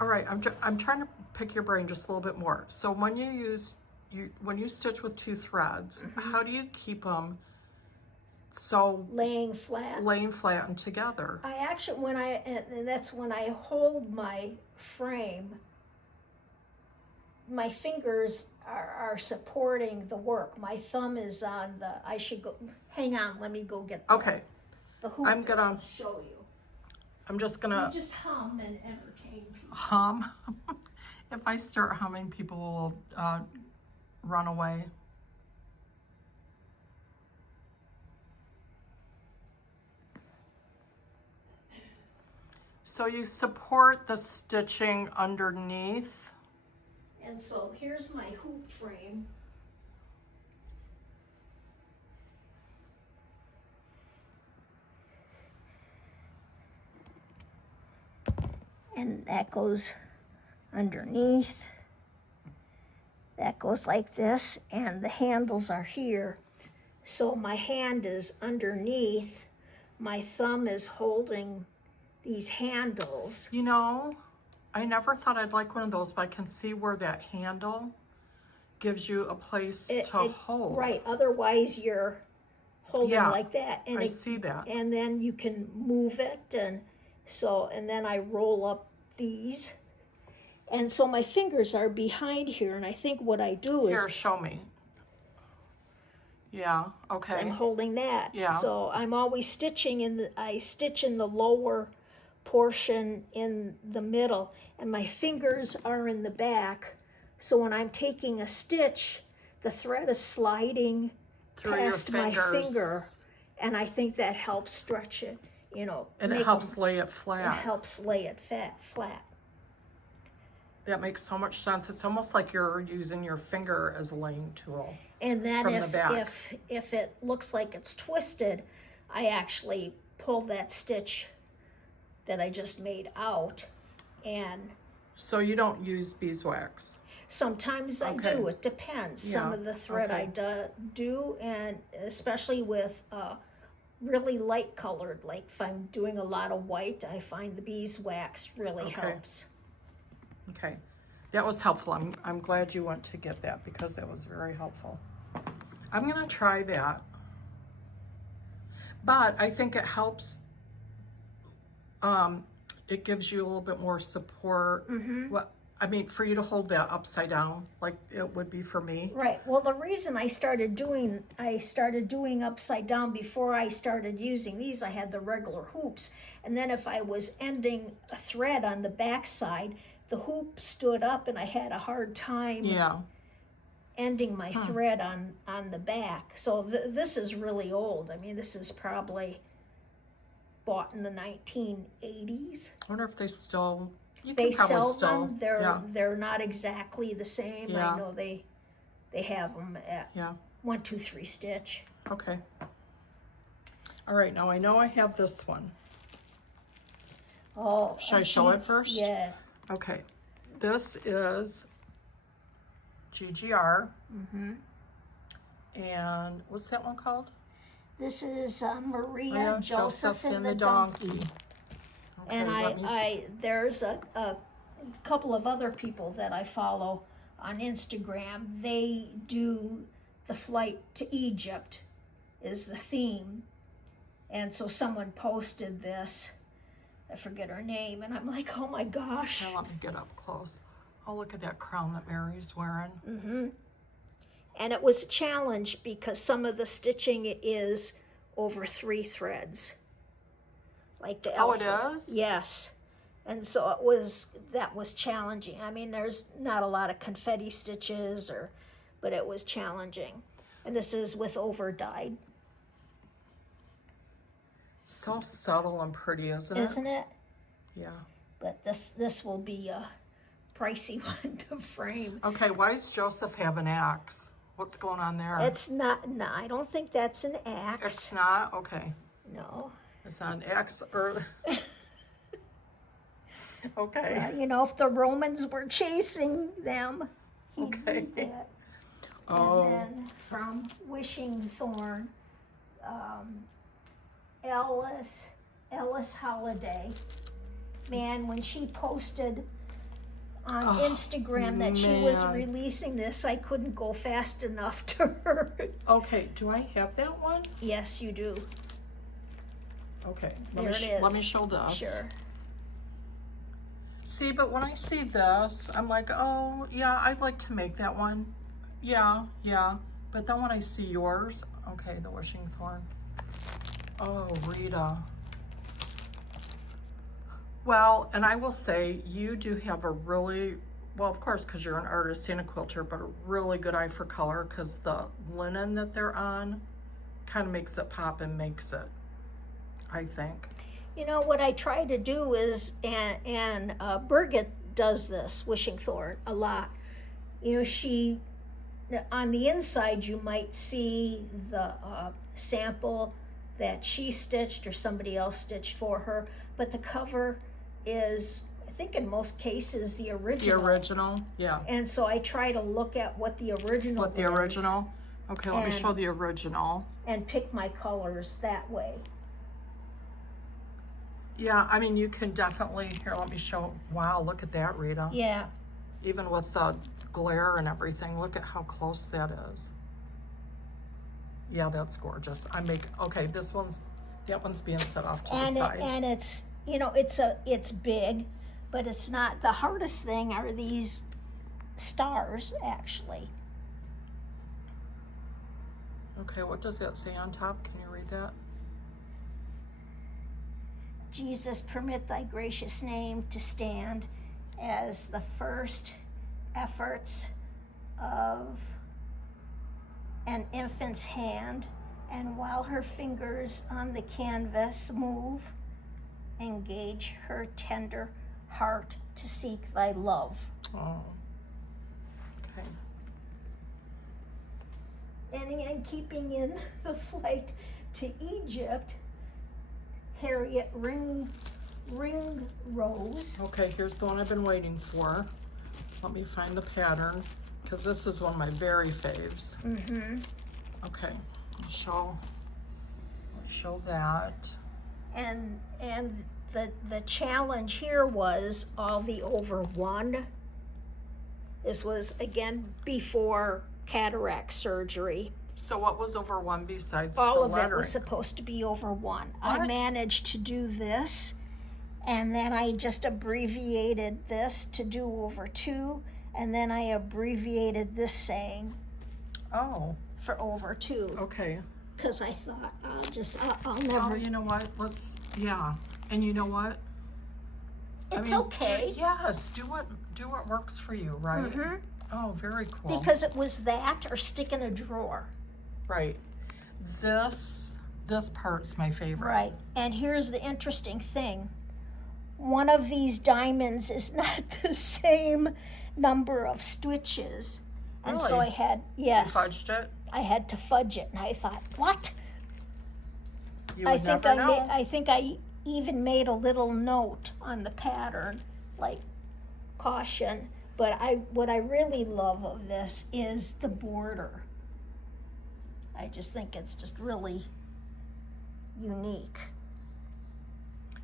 right, I'm trying to pick your brain just a little bit more. So when when you stitch with 2 threads, how do you keep them so laying flat. And together? I actually, and that's when I hold my frame, my fingers are supporting the work. My thumb is on I should go, hang on, let me go get the hoop. I'm gonna I'll show you. I'm just gonna You just hum and entertain people. hum. If I start humming, people will run away. So you support the stitching underneath. And so here's my hoop frame. And that goes underneath. That goes like this, and the handles are here. So my hand is underneath. My thumb is holding these handles. You know, I never thought I'd like one of those, but I can see where that handle gives you a place to hold. Right, otherwise you're holding like that. And I see that. And then you can move it, and then I roll up these. And so my fingers are behind here, and I think what I do is... Here, show me. Yeah, okay. I'm holding that. Yeah. So I'm always stitching I stitch in the lower portion in the middle, and my fingers are in the back. So when I'm taking a stitch, the thread is sliding through past your my fingers. finger, and I think that helps stretch it, you know. And it helps lay it flat. It helps lay it flat. That makes so much sense. It's almost like you're using your finger as a laying tool. And then from the back. if it looks like it's twisted, I actually pull that stitch that I just made out. And so you don't use beeswax? Sometimes I do. It depends. Some of the thread I do, and especially with really light colored, like if I'm doing a lot of white, I find the beeswax really helps. Okay, that was helpful. I'm glad you went to get that, because that was very helpful. I'm gonna try that, but I think it helps. It gives you a little bit more support. What I mean, for you to hold that upside down like it would be for me. Right. Well, the reason I started doing upside down before I started using these, I had the regular hoops, and then if I was ending a thread on the back side, the hoop stood up, and I had a hard time ending my thread on the back. So this is really old. I mean, this is probably bought in the 1980s. I wonder if they still. They sell them. They're not exactly the same. Yeah. I know they have them at 1, 2, 3 Stitch. Okay. All right. Now I know I have this one. Oh. Should I show it first? Yeah. Okay. This is GGR. And what's that one called? This is Maria, Joseph, and the Donkey. Okay, and there's a couple of other people that I follow on Instagram. They do the flight to Egypt is the theme. And so someone posted this. I forget her name, and I'm like, oh my gosh. Now let me get up close. Oh, look at that crown that Mary's wearing. And it was a challenge because some of the stitching is over 3 threads. Like the elf. Oh, it is? Yes. And so that was challenging. I mean, there's not a lot of confetti stitches, but it was challenging. And this is with over dyed. So subtle and pretty, isn't it? Isn't it? Yeah. But this will be a pricey one to frame. Okay, why does Joseph have an axe? What's going on there? It's not, no, I don't think that's an axe. It's not? Okay. No. It's not an axe or... Okay. You know, if the Romans were chasing them, He Okay. did that. Oh. And then from Wishing Thorn, Ellis Holiday. Man, when she posted on Instagram that she was man. releasing this, I couldn't go fast enough to her. Okay, do I have that one? Yes, you do. Okay, There it is. let me show this. Sure. See, but when I see this, I'm like, oh, yeah, I'd like to make that one. Yeah. But then when I see yours, okay, the Wishing Thorn. Oh, Rita. Well, and I will say, you do have a really, well, of course, because you're an artist and a quilter, but a really good eye for color, because the linen that they're on kind of makes it pop and makes it, I think. You know, what I try to do is, and Birgit does this, Wishing Thorn, a lot. You know, she, on the inside, you might see the sample that she stitched or somebody else stitched for her, but the cover is, I think in most cases, the original. The original, yeah. And so I try to look at what the original What the is original? Okay, let me show the original. and pick my colors that way. Yeah, I mean, you can definitely, here, let me show, wow, look at that, Rita. Yeah. Even with the glare and everything, look at how close that is. Yeah, that's gorgeous. Okay, that one's being set off to the side. And it's, you know, it's big, but it's not, the hardest thing are these stars, actually. Okay, what does that say on top? Can you read that? Jesus, permit thy gracious name to stand as the first efforts of an infant's hand, and while her fingers on the canvas move, engage her tender heart to seek thy love. Oh, okay. And keeping in the flight to Egypt, Harriet Ringrose. Okay, here's the one I've been waiting for. Let me find the pattern, because this is one of my very faves. Mm-hmm. Okay, I'll show that. And the challenge here was all the over one. This was again before cataract surgery. So what was over one besides All the of lettering? it was supposed to be over one. What? I managed to do this, and then I just abbreviated this to do over two, and then I abbreviated this saying Oh, for over two. okay. Because I thought, I'll never. Oh, you know what? Yeah. And you know what? It's okay. Yes, do what works for you, right? Mm-hmm. Oh, very cool. Because it was that or stick in a drawer. Right. This part's my favorite. Right. And here's the interesting thing. One of these diamonds is not the same number of stitches. And so Really? I had, yes, You fudged it? I had to fudge it. And I thought, what? You would never know. I think I even made a little note on the pattern, like caution. But what I really love of this is the border. I just think it's just really unique.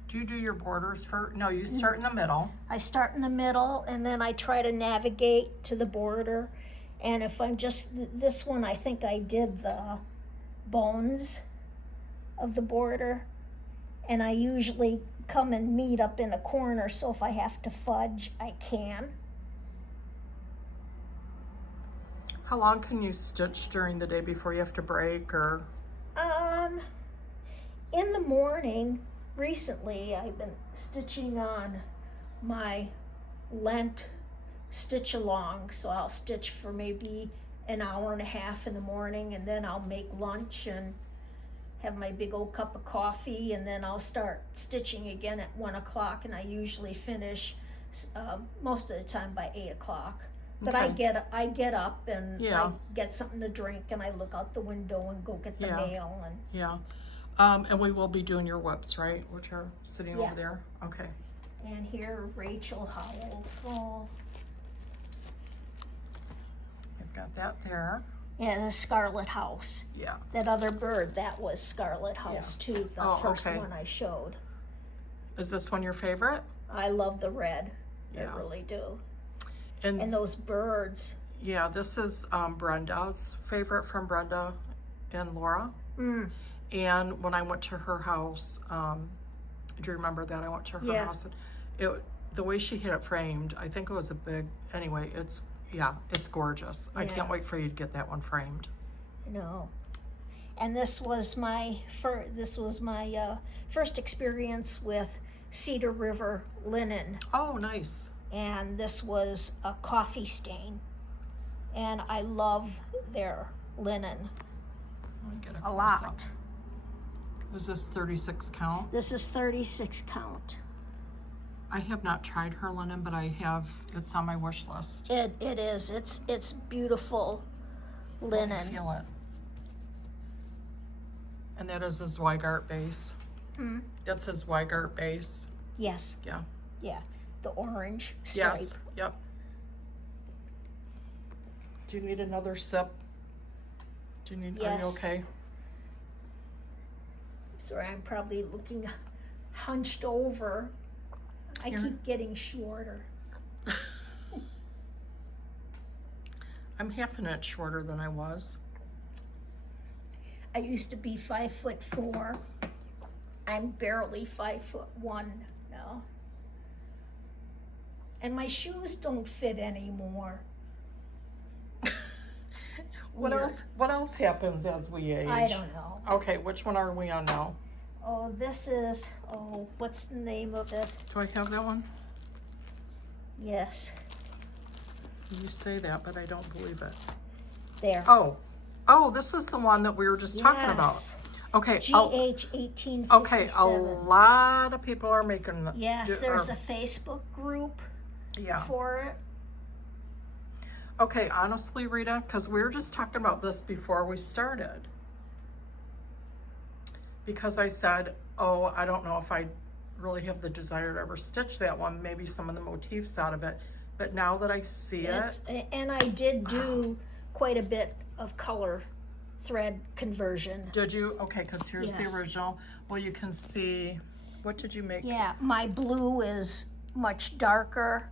Do you do your borders first? No, you start in the middle. I start in the middle and then I try to navigate to the border. And if I'm just, this one, I think I did the bones of the border. And I usually come and meet up in a corner, so if I have to fudge, I can. How long can you stitch during the day before you have to break, or? In the morning, recently, I've been stitching on my Lent stitch along, so I'll stitch for maybe an hour and a half in the morning, and then I'll make lunch and have my big old cup of coffee, and then I'll start stitching again at 1 o'clock, and I usually finish most of the time by 8 o'clock. But Okay. I get up and Yeah. I get something to drink, and I look out the window and go get the Yeah. mail. And Yeah. And we will be doing your whips, right? Which are sitting Yeah. over there. Okay. here Rachel Howell. Oh, Got that there. And the Scarlet House. Yeah. That other bird, that was Scarlet House too, the first one I showed. Is this one your favorite? I love the red. Yeah. I really do. And those birds. Yeah, this is Brenda's favorite, from Brenda and Laura. Mm. And when I went to her house, do you remember that? I went to her house. And the way she had it framed, I think it was a big, anyway, it's gorgeous. I can't wait for you to get that one framed. No. And this was my first experience with Cedar River linen. Oh, nice. And this was a coffee stain. And I love their linen a lot. Is this 36 count? This is 36 count. I have not tried her linen, but it's on my wish list. It is. It's beautiful linen. I feel it. And that is a Zweigart base. Hmm? That's a Zweigart base. Yes. Yeah. Yeah. The orange stripe. Yes. Yep. Do you need another sip? Are you okay? Sorry, I'm probably looking hunched over. I keep getting shorter. I'm half an inch shorter than I was. I used to be 5'4". I'm barely 5'1" now. And my shoes don't fit anymore. What else happens as we age? I don't know. Okay, which one are we on now? Oh, this is, what's the name of it? Do I have that one? Yes. You say that, but I don't believe it. There. Oh, this is the one that we were just talking about. Okay. GH 1857. Okay, a lot of people are making them. Yes, there's a Facebook group for it. Okay, honestly, Rita, because we were just talking about this before we started. Because I said, I don't know if I really have the desire to ever stitch that one, maybe some of the motifs out of it. But now that I see it. And I did do quite a bit of color thread conversion. Did you? Okay, because here's the original. Well, you can see, what did you make? Yeah, my blue is much darker.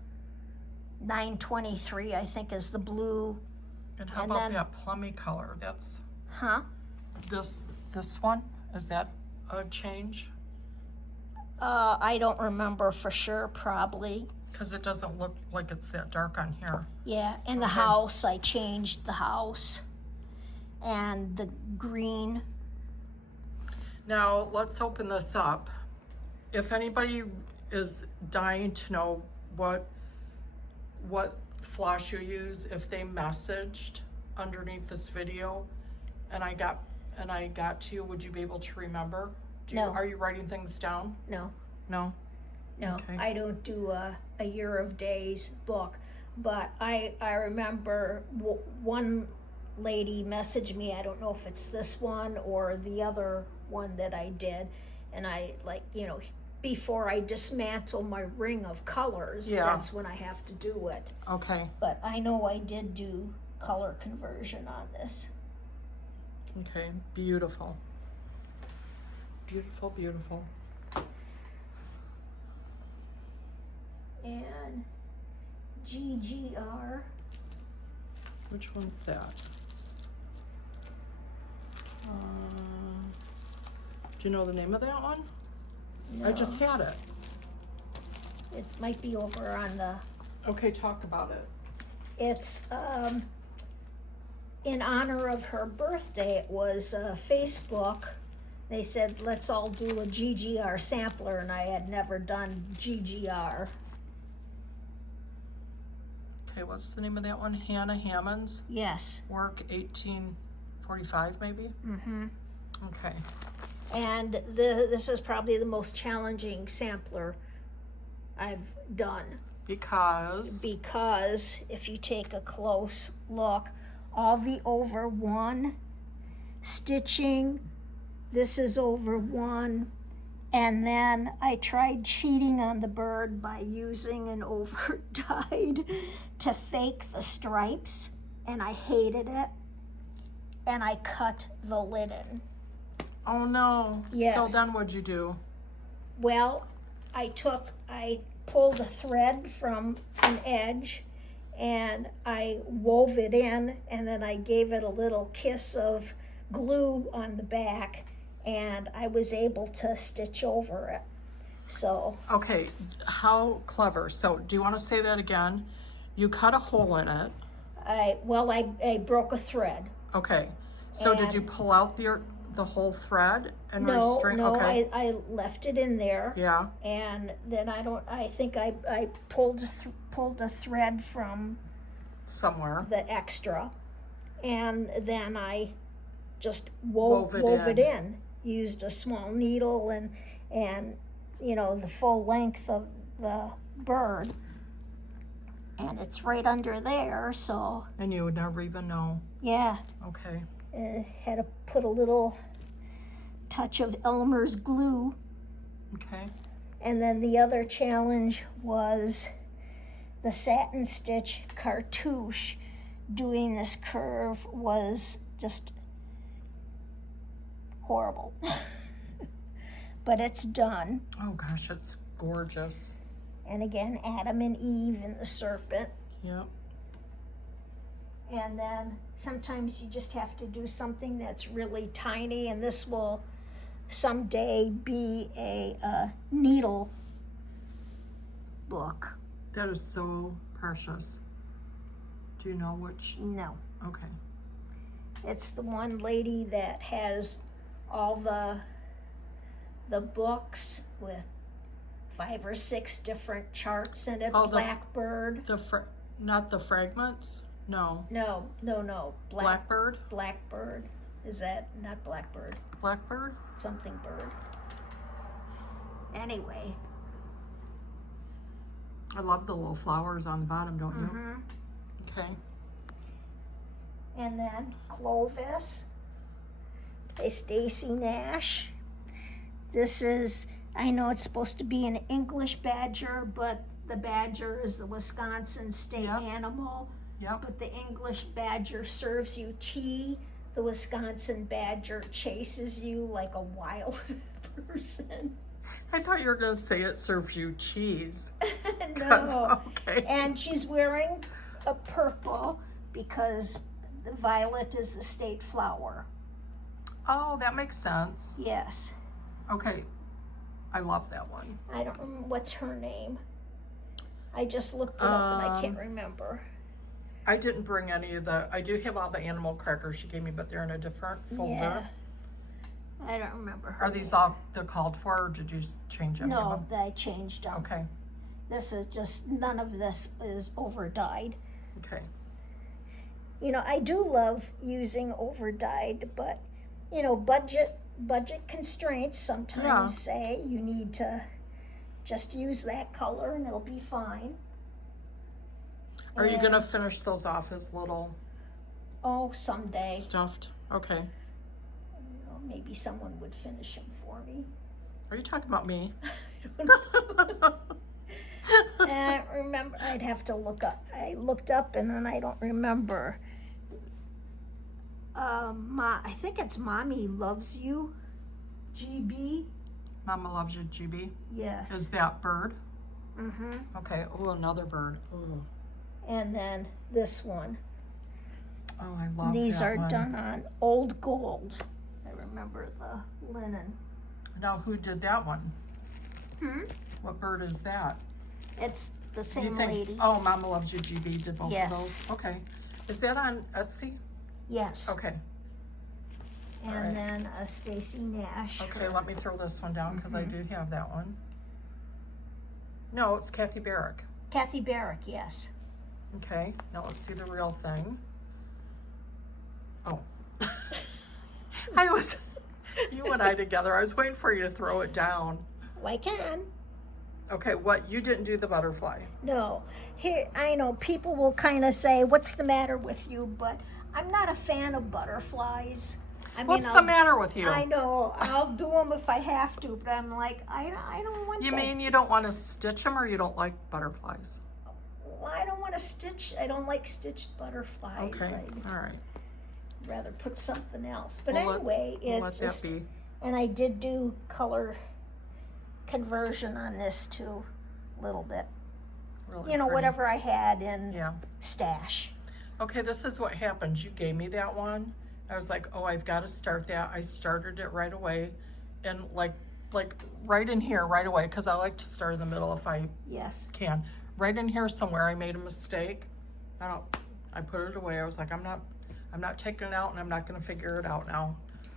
923, I think, is the blue. And how about that plummy color? That's this one. Is that a change? I don't remember for sure, probably. Because it doesn't look like it's that dark on here. Yeah, and the house, I changed the house. And the green. Now, let's open this up. If anybody is dying to know what floss you use, if they messaged underneath this video and I got to you, would you be able to remember? No. Are you writing things down? No. No? No, okay. I don't do a year of days book, but I remember one lady messaged me, I don't know if it's this one or the other one that I did, and I, before I dismantle my ring of colors, that's when I have to do it. Okay. But I know I did do color conversion on this. Okay, beautiful. Beautiful, beautiful. And GGR. Which one's that? Do you know the name of that one? No. I just had it. It might be over on the... Okay, talk about it. It's in honor of her birthday. It was Facebook. They said, let's all do a GGR sampler, and I had never done GGR. Okay, what's the name of that one? Hannah Hammond's? Yes. Work 1845, maybe? Mm-hmm. Okay. And this is probably the most challenging sampler I've done. Because if you take a close look, all the over one stitching, this is over one, and then I tried cheating on the bird by using an over dyed to fake the stripes, and I hated it, and I cut the linen. Oh no. Yes. So then what'd you do? Well, I pulled a thread from an edge, and I wove it in, and then I gave it a little kiss of glue on the back, and I was able to stitch over it. So, Okay, how clever. So do you want to say that again? You cut a hole in it. I broke a thread. Okay. So did you And- pull out the whole thread and No, restring? no, Okay. I left it in there. Yeah. And then I think I pulled the thread from Somewhere. the extra, and then I just wove Wove it it in. Used a small needle and you know, the full length of the bird, and it's right under there. So And you would never even know. yeah, Okay. had to put a little touch of Elmer's glue. Okay. And then the other challenge was the satin stitch cartouche. Doing this curve was just horrible. But it's done. Oh gosh, it's gorgeous. And again, Adam and Eve and the serpent. Yep. And then sometimes you just have to do something that's really tiny, and this will someday be a needle book. That is so precious. Do you know which? No. Okay. It's the one lady that has all the books with 5 or 6 different charts in it. Oh, Blackbird. Not the fragments? No. No. Blackbird? Blackbird. Is that not Blackbird? Blackbird? Something bird. Anyway. I love the little flowers on the bottom, don't you? Mm-hmm. Okay. And then Clovis by Stacy Nash. This is, I know it's supposed to be an English badger, but the badger is the Wisconsin state animal. Yep. But the English badger serves you tea. The Wisconsin badger chases you like a wild person. I thought you were going to say it serves you cheese. No. Okay. And she's wearing a purple because the violet is the state flower. Oh, that makes sense. Yes. Okay. I love that one. I don't remember what's her name. I just looked it up and I can't remember. I didn't bring any of I do have all the animal crackers she gave me, but they're in a different folder. Yeah. I don't remember her Are these all they're called for, or did you change any of No, them? I changed them. Okay. This is just, none of this is over dyed. Okay. You know, I do love using over dyed, but you know, budget constraints sometimes say you need to just use that color and it'll be fine. Are you gonna finish those off as little Someday. stuffed? Okay. You know, maybe someone would finish them for me. Are you talking about me? I don't remember. I'd have to look up. I looked up and then I don't remember. I think it's Mommy Loves You, GB. Mama Loves You, GB. Yes. Is that bird? Mm-hmm. Okay. Oh, another bird. Oh. And then this one. Oh, I love These that are one. done on old gold. I remember the linen. Now, who did that one? Hmm? What bird is that? It's the You same think- lady. Oh, Mama Loves You, GB did both Yes. of those? Okay. Is that on Etsy? Yes. Okay. And Alright. then a Stacy Nash. Okay, let me throw this one down because I do have that one. No, it's Kathy Barrick. Kathy Barrick, yes. Okay, now let's see the real thing. Oh. You and I together, I was waiting for you to throw it down. Well, I can. Okay, what, you didn't do the butterfly? No. Here, I know people will kind of say, what's the matter with you? But I'm not a fan of butterflies. I What's mean, the matter with you? I know. I'll do them if I have to, but I'm like, I don't want You that. mean you don't want to stitch them or you don't like butterflies? well, I don't want to stitch, I don't like stitched butterflies. Okay, I'd all right. rather put something else. But We'll anyway, we'll it let just, that be. and I did do color conversion on this too, a little bit. Really You know, pretty. whatever I had in Yeah. stash. Okay, this is what happens. You gave me that one. I was like, oh, I've got to start that. I started it right away, and like right in here right away, because I like to start in the middle if I Yes. can. Right in here somewhere, I made a mistake. I put it away. I was like, I'm not taking it out, and I'm not going to figure it out now.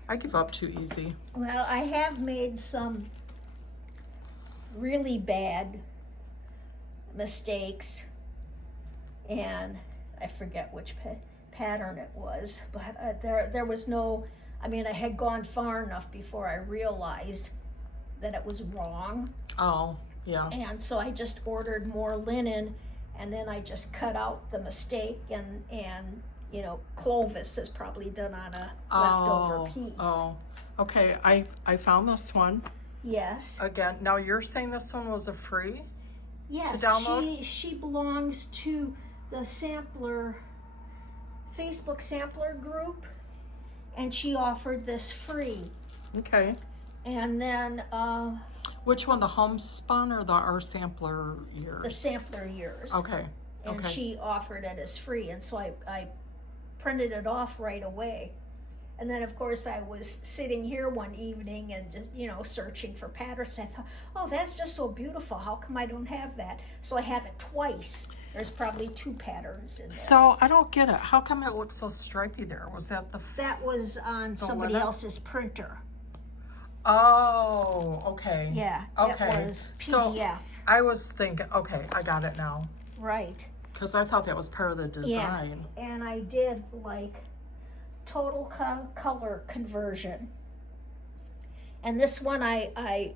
I give up too easy. Well, I have made some really bad mistakes, and I forget which pattern it was, but there was no, I mean, I had gone far enough before I realized that it was wrong. Oh, yeah. And so I just ordered more linen, and then I just cut out the mistake, and you know, Clovis is probably done on a leftover piece. Oh, okay. I found this one. Yes. Again, now you're saying this one was a free? Yes, to download? she belongs to the sampler, Facebook sampler group, and she offered this free. Okay. And then Which one, the homespun or our sampler years? the sampler years. Okay. And Okay. she offered it as free, and so I printed it off right away. And then, of course, I was sitting here one evening and just, you know, searching for patterns. I thought, oh, that's just so beautiful. How come I don't have that? So I have it twice. There's probably 2 patterns in there. So I don't get it. How come it looks so stripy there? Was that the? That was on somebody linen? else's printer. Oh, okay. Yeah, Okay. it was So PDF. I was thinking, okay, I got it now. Right. Because I thought that was part of the design. Yeah, and I did like total color conversion. And this one I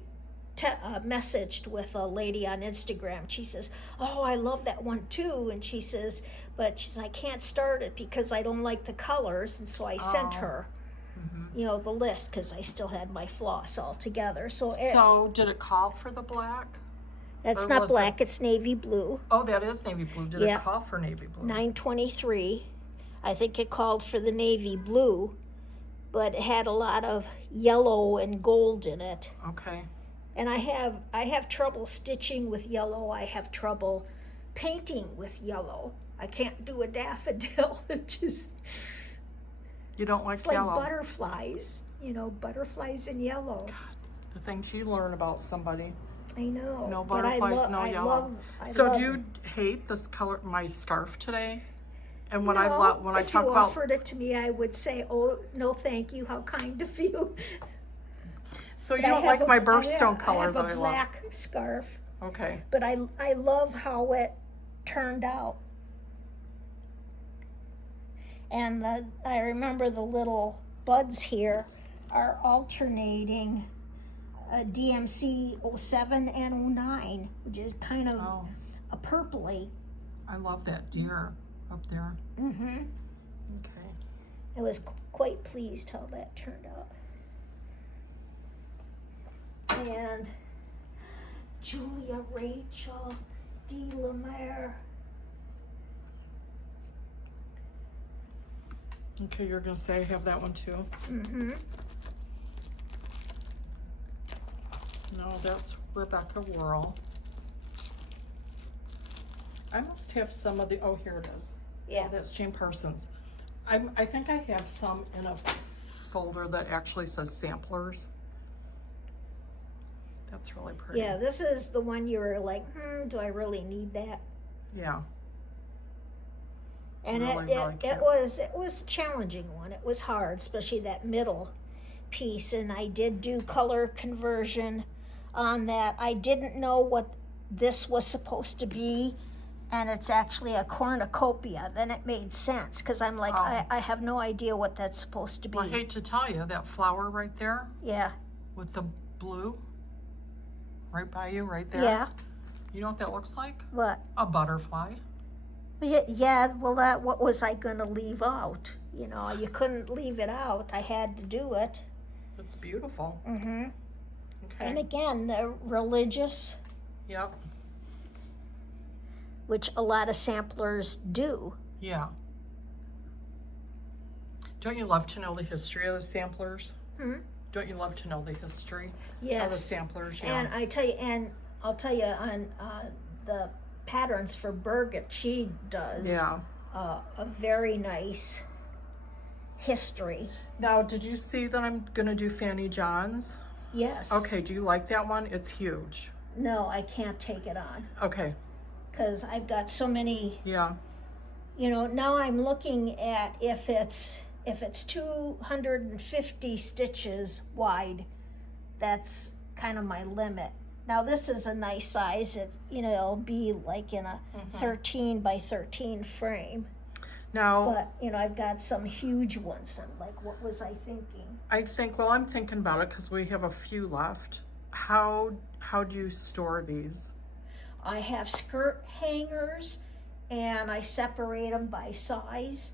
messaged with a lady on Instagram. She says, oh, I love that one too. And she says, but she says, I can't start it because I don't like the colors. And so I sent her, you know, the list because I still had my floss all together. So, So did it call for the black? that's or not was black, it's navy blue. Oh, that is navy blue. Did Yeah. it call for navy blue? 923. I think it called for the navy blue, but it had a lot of yellow and gold in it. Okay. And I have trouble stitching with yellow. I have trouble painting with yellow. I can't do a daffodil. It just, You don't like it's like yellow. butterflies, you know, butterflies in yellow. The things you learn about somebody. I know. No but I butterflies, no I yellow. I So love do you hate this color, my scarf today? And when no, I talk if you about, offered it to me, I would say, "Oh no, thank you. How kind of you." so you But I don't have like my birthstone I color have that a I love? black scarf, Okay. but I love how it turned out. And I remember the little buds here are alternating DMC 07 and 09, which is kind of Oh, a purpley. I love that deer up there. Mm-hmm. Okay. I was quite pleased how that turned out. And Julia Rachel D. Lemare. Okay, you're gonna say I have that one too? Mm-hmm. No, that's Rebecca Worrell. I must have some of the, oh, here it is. Yeah. Oh, that's Jane Parsons. I think I have some in a folder that actually says samplers. That's really pretty. Yeah, this is the one you were like, do I really need that? Yeah. And Really, really cute. it was a challenging one. It was hard, especially that middle piece. And I did do color conversion on that. I didn't know what this was supposed to be, and it's actually a cornucopia. Then it made sense because I'm like, Oh. I have no idea what that's supposed to be. Well, I hate to tell you, that flower right there Yeah, with the blue, right by you, right there. yeah. You know what that looks like? What? A butterfly. Yeah. Well, what was I going to leave out? You know, you couldn't leave it out. I had to do it. It's beautiful. Mm-hmm. Okay. And again, the religious Yep. which a lot of samplers do. Yeah. Don't you love to know the history of the samplers? Don't you love to know the history of the samplers? Yeah. And I'll tell you on the patterns for Birgit, she does a very nice history. Now, did you see that I'm gonna do Fanny John's? Yes. Okay, do you like that one? It's huge. No, I can't take it on. Okay. Because I've got so many. Yeah. You know, now I'm looking at if it's 250 stitches wide, that's kind of my limit. Now this is a nice size. It'll be like in a 13 by 13 frame. Now, But I've got some huge ones. And like, what was I thinking? I'm thinking about it because we have a few left. How do you store these? I have skirt hangers, and I separate them by size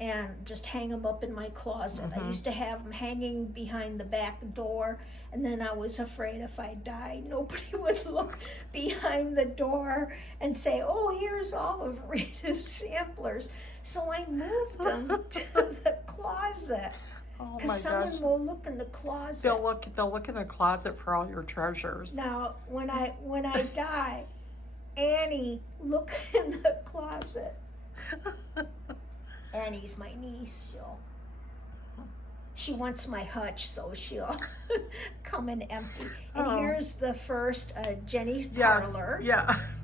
and just hang them up in my closet. I used to have them hanging behind the back door, and then I was afraid if I died, nobody would look behind the door and say, oh, here's all of Rita's samplers. So I moved them to the closet. Oh my Because gosh. someone will look in the closet. They'll look in the closet for all your treasures. Now, when I die, Annie, look in the closet. Annie's my niece. She wants my hutch, so she'll come and empty. And here's the first Jenny Parlor,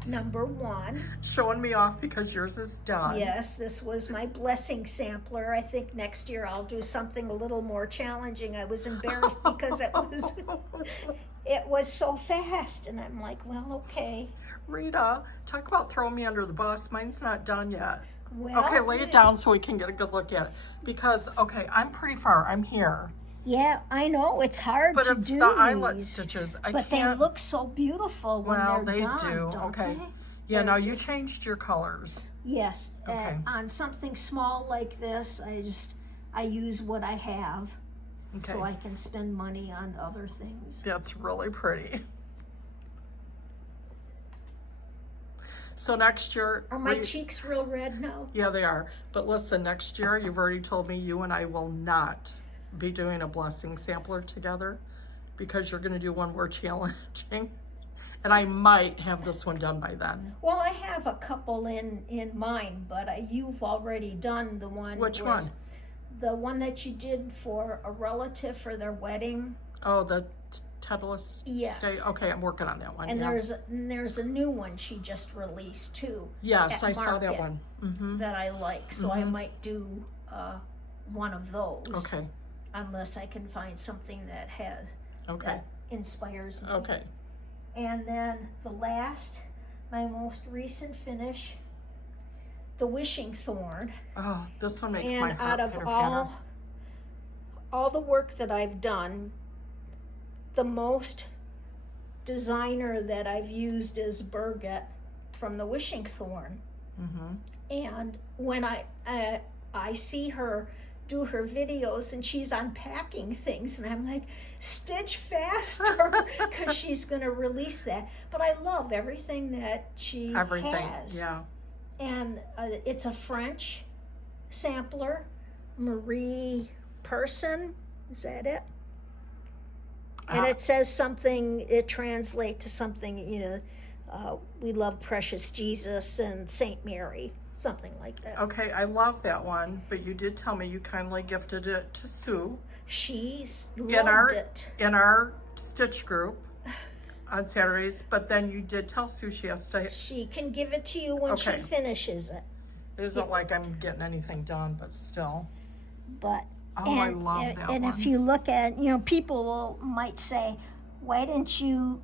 number 1. Showing me off because yours is done. Yes, this was my blessing sampler. I think next year I'll do something a little more challenging. I was embarrassed because it was so fast, and I'm like, well, okay. Rita, talk about throwing me under the bus. Mine's not done yet. Well, Okay, lay it down so we can get a good look at it. Because, okay, I'm pretty far. I'm here. Yeah, I know. It's hard to do But it's the eyelet stitches. But they look so beautiful when well, they're they done, do. don't Okay. they? Yeah, They're now you just- changed your colors. Yes. Okay. On something small like this, I use what I have, Okay. so I can spend money on other things. That's really pretty. So next year... Are my cheeks real red now? Yeah, they are. But listen, next year, you've already told me you and I will not be doing a blessing sampler together because you're going to do one more challenging. And I might have this one done by then. Well, I have a couple in mind, but you've already done the one. Which one? The one that you did for a relative for their wedding. Oh, the Titleist Yes. stay. Okay, I'm working on that one. And yeah. there's a new one she just released too. Yes, at I saw that Market one. that I like. So I might do one of those. Okay. Unless I can find something that Okay. inspires me. Okay. And then my most recent finish, the Wishing Thorn. Oh, this one makes And my heart out of pitter-patter. all the work that I've done, the most designer that I've used is Birgit from the Wishing Thorn. And when I see her do her videos and she's unpacking things, and I'm like, stitch faster, because she's going to release that. But I love everything that she has. Yeah. And it's a French sampler, Marie Person, is that it? And it says something, it translates to something, we love precious Jesus and Saint Mary, something like that. Okay, I love that one, but you did tell me you kindly gifted it to Sue. She's loved it. In our stitch group on Saturdays, but then you did tell Sue she has to... She can give it to you when she finishes it. It isn't like I'm getting anything done, but still. But I love that and one. if you look at, people might say, why didn't you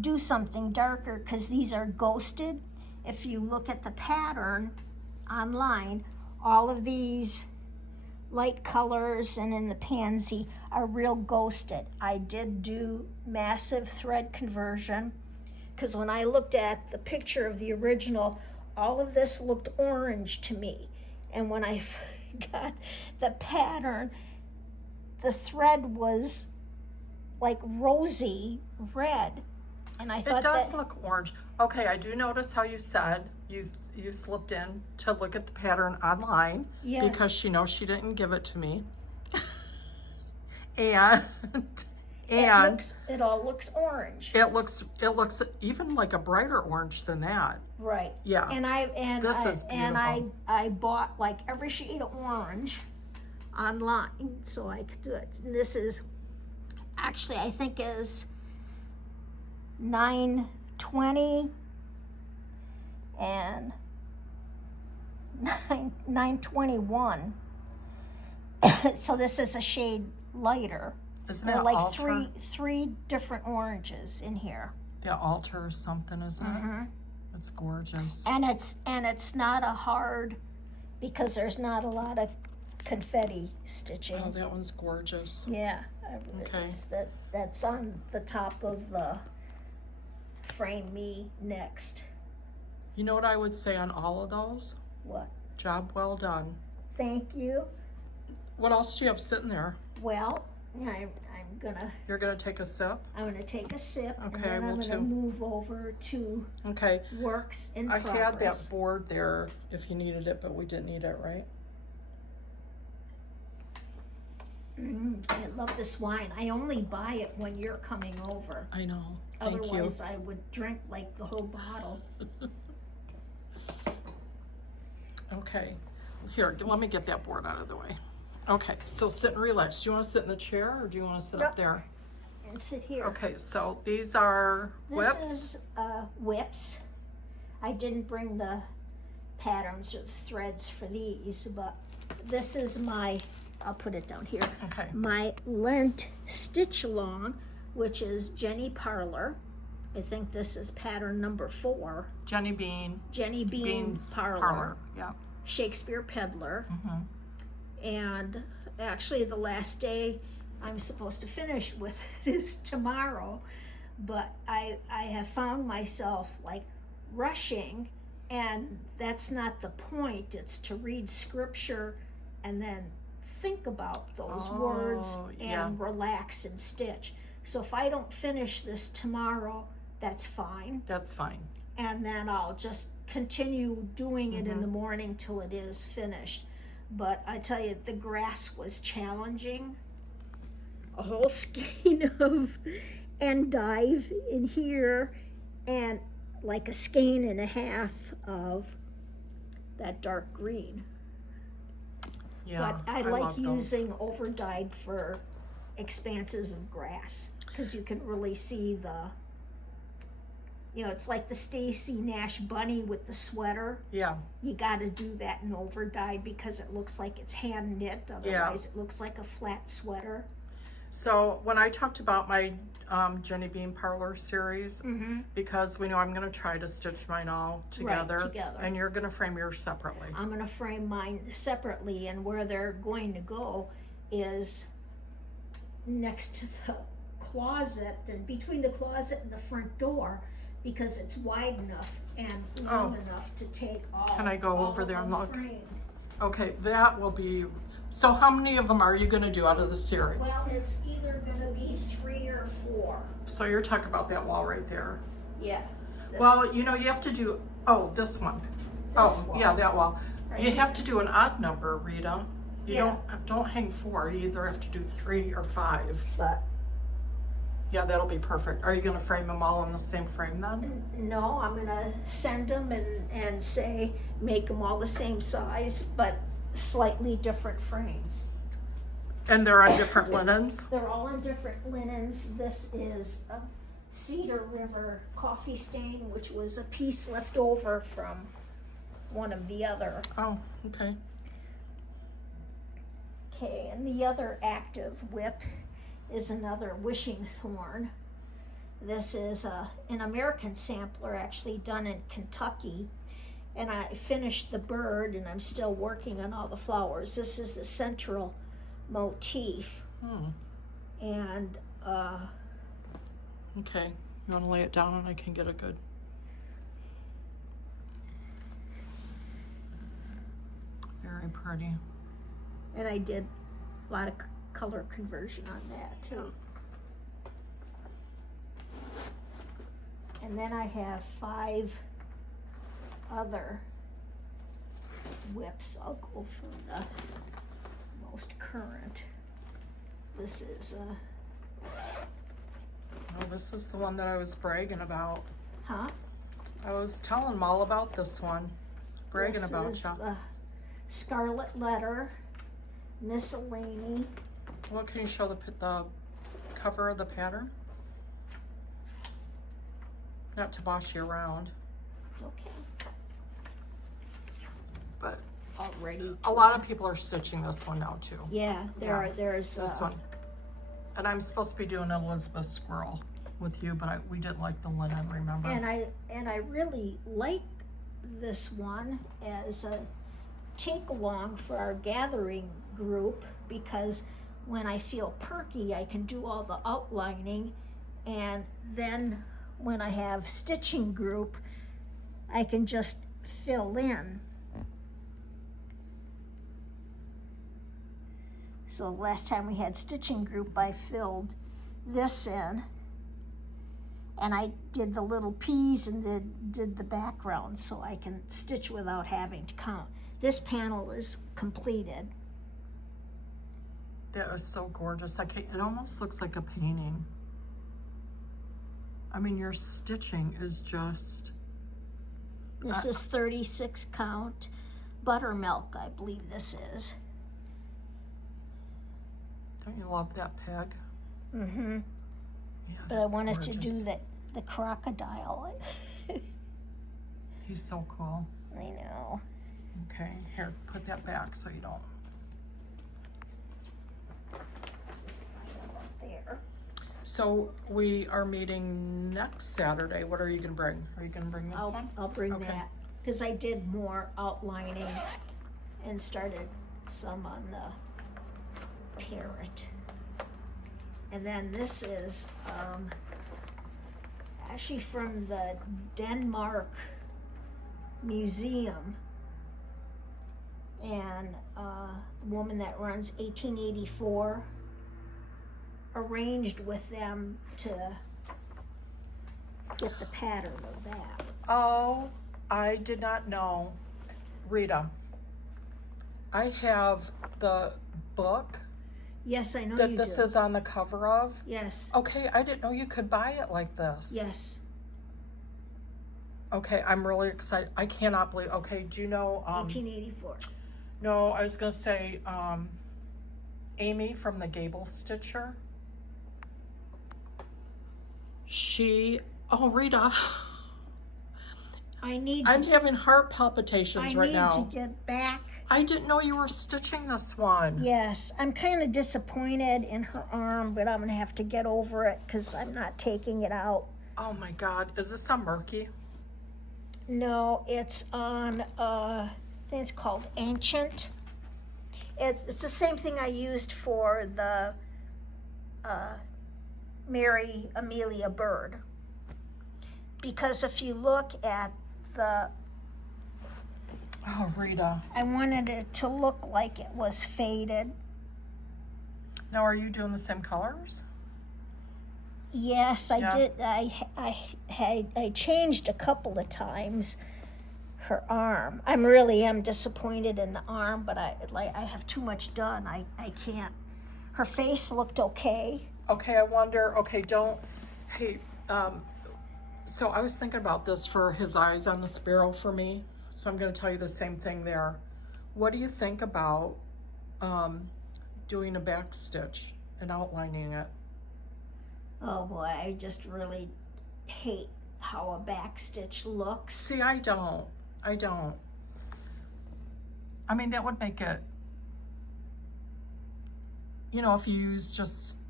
do something darker? Because these are ghosted. If you look at the pattern online, all of these light colors and in the pansy are real ghosted. I did do massive thread conversion, because when I looked at the picture of the original, all of this looked orange to me. And when I got the pattern, the thread was like rosy red. And I thought it does look orange. Okay, I do notice how you said you slipped in to look at the pattern online. Yes. Because she knows she didn't give it to me. and it all looks orange. it looks even like a brighter orange than that. Right. Yeah. And This is beautiful. I bought like every shade of orange online so I could do it. And this is actually, I think, is 920 and 921. So this is a shade lighter. Isn't There are that like altar? three different oranges in here. The altar or something, isn't it? It's gorgeous. And it's not a hard, because there's not a lot of confetti stitching. Oh, that one's gorgeous. Yeah. Okay. That's on the top of the Frame Me next. You know what I would say on all of those? What? Job well done. Thank you. What else do you have sitting there? Well, I'm You're gonna take a sip? gonna take a sip, Okay, and then I I'm will gonna too. move over to Okay. works in I progress. had that board there if you needed it, but we didn't need it, right? I love this wine. I only buy it when you're coming over. I know. Thank Otherwise, I would drink like the whole bottle. you. Okay. Here, let me get that board out of the way. Okay, so sit and relax. Do you want to sit in the chair or do you want to sit up Nope. there? And sit here. Okay, so these are whips. This is whips. I didn't bring the patterns or the threads for these, but this is my, I'll put it down here, Okay. my Lent stitch along, which is Jenny Parlor. I think this is pattern number 4. Jenny Bean. Jenny Bean's Parlor. Yeah. Shakespeare Peddler. Mm-hmm. And actually the last day I'm supposed to finish with it is tomorrow, but I have found myself like rushing, and that's not the point. It's to read scripture and then think about those words and yeah. relax and stitch. So if I don't finish this tomorrow, that's fine, That's fine. and then I'll just continue doing it in the morning till it is finished. But I tell you, the grass was challenging. A whole skein of endive in here, and like a skein and a half of that dark green. Yeah. But I love like those. using overdyed for expanses of grass, because you can really see it's like the Stacy Nash bunny with the sweater. Yeah. You got to do that in overdyed because it looks like it's hand knit. Otherwise, it looks like a flat sweater. So when I talked about my Jenny Bean Parlor series, because we know I'm going to try to stitch mine all together, together. And you're going to frame yours separately. I'm going to frame mine separately, and where they're going to go is next to the closet, and between the closet and the front door, because it's wide enough and long enough to take all. Can I go all over of there and them look? framed. Okay, that will be. So how many of them are you going to do out of the series? Well, it's either going to be 3 or 4. So you're talking about that wall right there. Yeah. This Well, you know, you have to do, this one. wall. Yeah, that wall. Right You have here. to do an odd number, Rita. You Yeah. don't hang 4. You either have to do 3 or 5. But Yeah, that'll be perfect. Are you going to frame them all in the same frame then? no, I'm gonna send them and say, make them all the same size, but slightly different frames. And they're on different linens? They're all in different linens. This is a Cedar River coffee stain, which was a piece left over from one of the other. Oh, okay. Okay, and the other active whip is another Wishing Thorn. This is an American sampler, actually done in Kentucky. And I finished the bird, and I'm still working on all the flowers. This is the central motif. And Okay. You want to lay it down and I can get a good. Very pretty. and I did a lot of color conversion on that too. And then I have 5 other whips. I'll go for the most current. This is Oh, this is the one that I was bragging about. huh? I was telling them all about this one. Bragging about This is you. the Scarlet Letter Miscellany. Well, can you show the cover of the pattern? Not to boss you around, It's okay. but Already. a lot of people are stitching this one now too. Yeah, there's This one. And I'm supposed to be doing an Elizabeth squirrel with you, but we didn't like the linen, remember? and I really like this one as a take along for our gathering group, because when I feel perky I can do all the outlining, and then when I have stitching group I can just fill in. So last time we had stitching group I filled this in, and I did the little P's and did the background so I can stitch without having to count. This panel is completed. That is so gorgeous. It almost looks like a painting. I mean, your stitching is just... This is 36 count buttermilk, I believe this is. Don't you love that peg? Mm-hmm. Yeah, But I that's wanted gorgeous. to do the crocodile. He's so cool. I know. Okay, here, put that back so you don't... There. So we are meeting next Saturday. What are you gonna bring? Are you gonna bring this one? I'll bring Okay. that, because I did more outlining and started some on the parrot. And then this is actually from the Denmark Museum, and the woman that runs 1884 arranged with them to get the pattern of that. Oh, I did not know. Rita, I have the book Yes, I know that you this do. is on the cover of. Yes, Okay, I didn't know you could buy it like this. yes. Okay, I'm really excited. I cannot believe, okay, do you know, 1884. no, I was gonna say, Amy from the Gable Stitcher. Oh, Rita, I'm I'm having heart palpitations right now. to get back. I didn't know you were stitching this one. Yes, I'm kind of disappointed in her arm, but I'm gonna have to get over it because I'm not taking it out. Oh my God, is this on Murky? No, it's on, I think it's called Ancient. It's the same thing I used for the Mary Amelia Bird. Because if you look at the, Oh, Rita. I wanted it to look like it was faded. Now, are you doing the same colors? Yes, I Yeah. did. I changed a couple of times her arm. I really am disappointed in the arm, but I have too much done. I can't. Her face looked okay. Okay, I wonder, okay, hey, so I was thinking about this for his eyes on the sparrow for me. So I'm gonna tell you the same thing there. What do you think about doing a back stitch and outlining it? Oh boy, I just really hate how a back stitch looks. See, I don't. I mean, that would make it, if you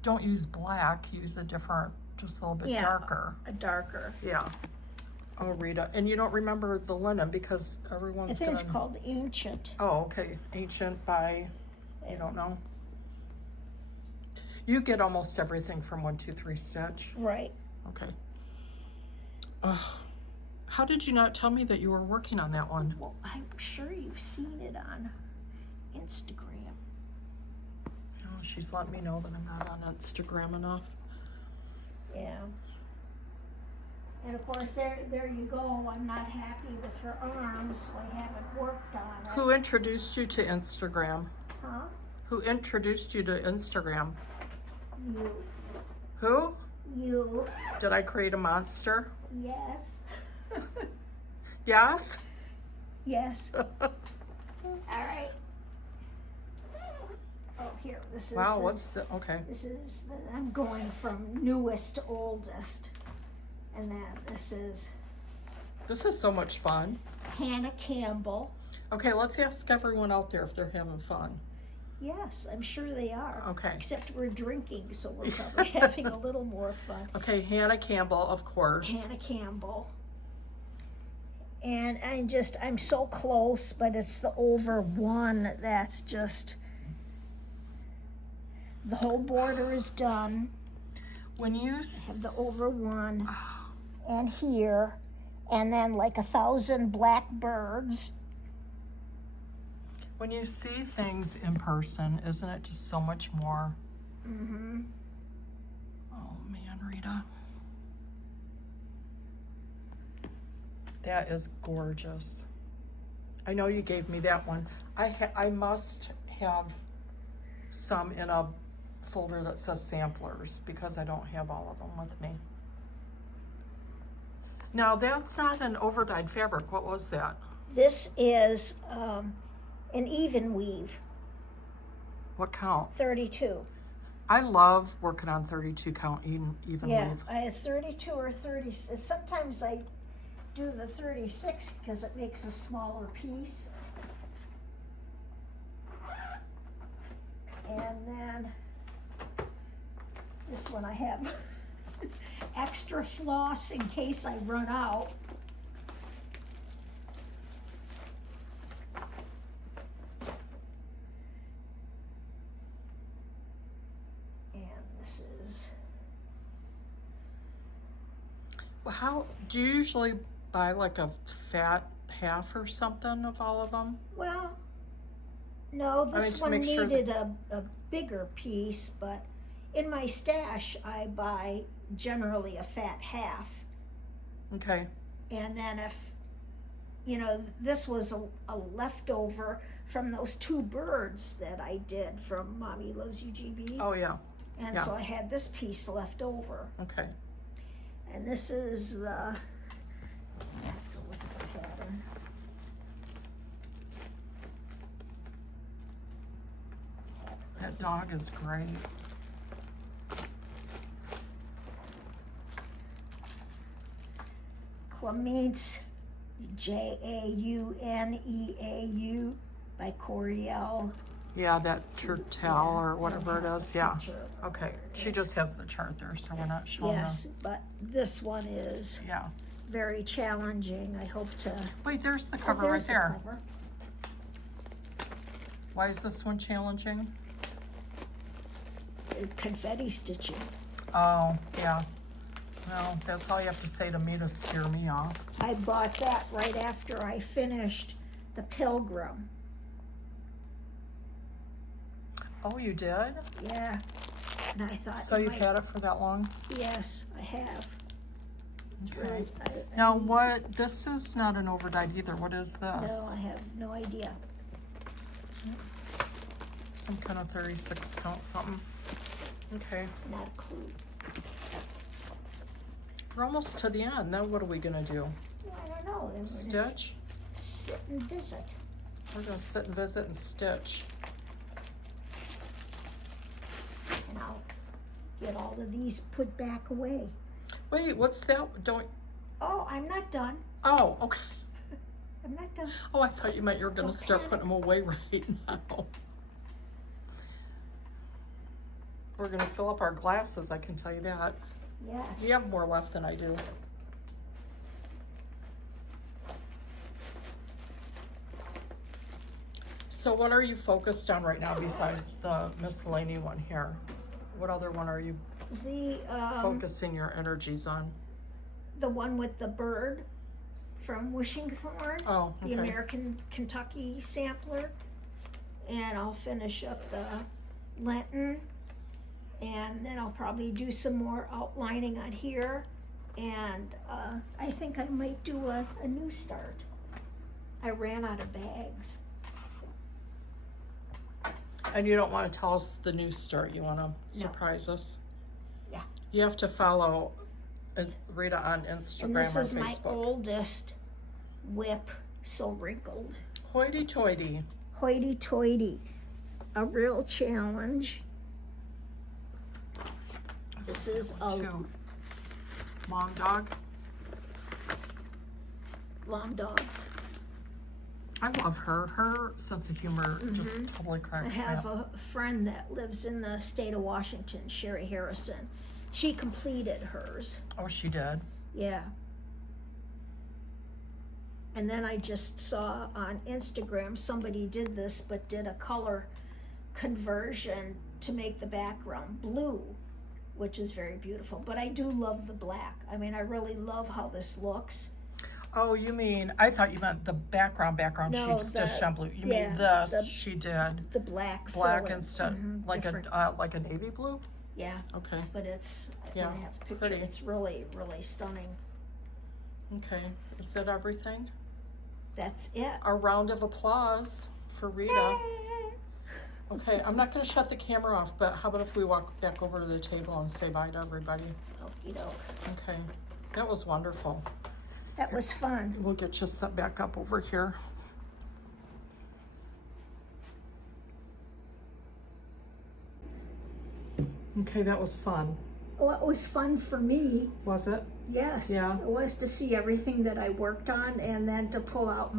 don't use black, use a different, just a little bit darker. A darker. Yeah. Oh, Rita, and you don't remember the linen because I everyone's think gonna... it's called Ancient. Oh, okay, Ancient by, you don't know? You get almost everything from 1-2-3 Stitch. Right. Okay. How did you not tell me that you were working on that one? Well, I'm sure you've seen it on Instagram. Oh, she's letting me know that I'm not on Instagram enough. Yeah. And of course, there you go. I'm not happy with her arms, so I haven't worked on it. Who introduced you to Instagram? Huh? Who introduced you to Instagram? You. Who? You. Did I create a monster? Yes. Yes? Yes. All right. Oh, here, this is Wow, what's the, okay. This is I'm going from newest to oldest. And then this is This is so much fun. Hannah Campbell. Okay, let's ask everyone out there if they're having fun. Yes, I'm sure they are. Okay. Except we're drinking, so we're probably having a little more fun. Okay, Hannah Campbell, of course. Hannah Campbell. And I'm so close, but it's the over one that's just, the whole border is done. When you Have the over one and here, and then like 1,000 blackbirds. When you see things in person, isn't it just so much more? Mm-hmm. Oh man, Rita. That is gorgeous. I know you gave me that one. I must have some in a folder that says samplers because I don't have all of them with me. Now that's not an overdyed fabric. What was that? This is an even weave, What count? 32. I love working on 32 count even Yeah, weave. I have 32 or 30. Sometimes I do the 36 because it makes a smaller piece. And then this one I have extra floss in case I run out. And this is, Well, how do you usually buy like a fat half or something of all of them? well, no, I mean, this to one make sure needed a bigger piece, but in my stash, I buy generally a fat half. Okay. And then if, you know, this was a leftover from those 2 birds that I did from Mommy Loves You GB. Oh yeah. And yeah. so I had this piece left over. Okay. And this is the, I have to look at the pattern. That dog is great. Clemence, Jauneau by Coriel. Yeah, that Turtel or whatever it is. Yeah. Okay. She just has the chart there, so we're not showing Yes, but this one is the. Yeah. very challenging. I hope to. Wait, there's the Oh, cover there's right the there. cover. Why is this one challenging? Confetti stitching. Oh, yeah. Well, that's all you have to say to me to scare me off. I bought that right after I finished the Pilgrim. Oh, you did? Yeah, and I thought. So you've had it for that long? Yes, I have. It's Okay. really- Now what, this is not an overdyed either. What is No, this? I have no idea. Some kind of 36 count something. Okay. Not a clue. We're almost to the end. Now what are we gonna do? Well, I don't know. Then we're gonna Stitch? sit and visit. We're gonna sit and visit and stitch. And I'll get all of these put back away. Wait, what's that? Don't, Oh, I'm not done. oh, okay. I'm not done. Oh, I thought you meant you were gonna Don't start panic. putting them away right now. We're gonna fill up our glasses, I can tell you that. Yes. You have more left than I do. So what are you focused on right now besides the miscellaneous one here? What other one are you The focusing your energies on? the one with the bird from Wishing Thorn, Oh, the okay. American Kentucky sampler, and I'll finish up the Lenten, and then I'll probably do some more outlining on here, And I think I might do a new start. I ran out of bags. And you don't want to tell us the new start. You want to surprise us? Yeah. You have to follow Rita on Instagram And this or is my Facebook. oldest whip, so wrinkled. Hoity-toity. Hoity-toity. A real challenge. This is a Two. Long dog. long dog. I love her. Her sense of humor just totally I cracks me have up. a friend that lives in the state of Washington, Sherry Harrison. She completed hers. Oh, she did? Yeah. And then I just saw on Instagram somebody did this, but did a color conversion to make the background blue, which is very beautiful. But I do love the black. I mean, I really love how this looks. Oh, you mean, I thought you meant the background No, she stitched on blue. You yeah, mean this, the- she did The black black filling. instead, like different. like a navy blue? Yeah, Okay, but it's, Yeah, I have a picture. pretty. It's really, really stunning. okay. Is that everything? That's it. A round of applause for Rita. Okay, I'm not gonna shut the camera off, but how about if we walk back over to the table and say bye to everybody? Okie doke. Okay, that was wonderful. That was fun. We'll get you set back up over here. Okay, that was fun. Well, it was fun for me. Was it? Yes. Yeah. It was to see everything that I worked on and then to pull out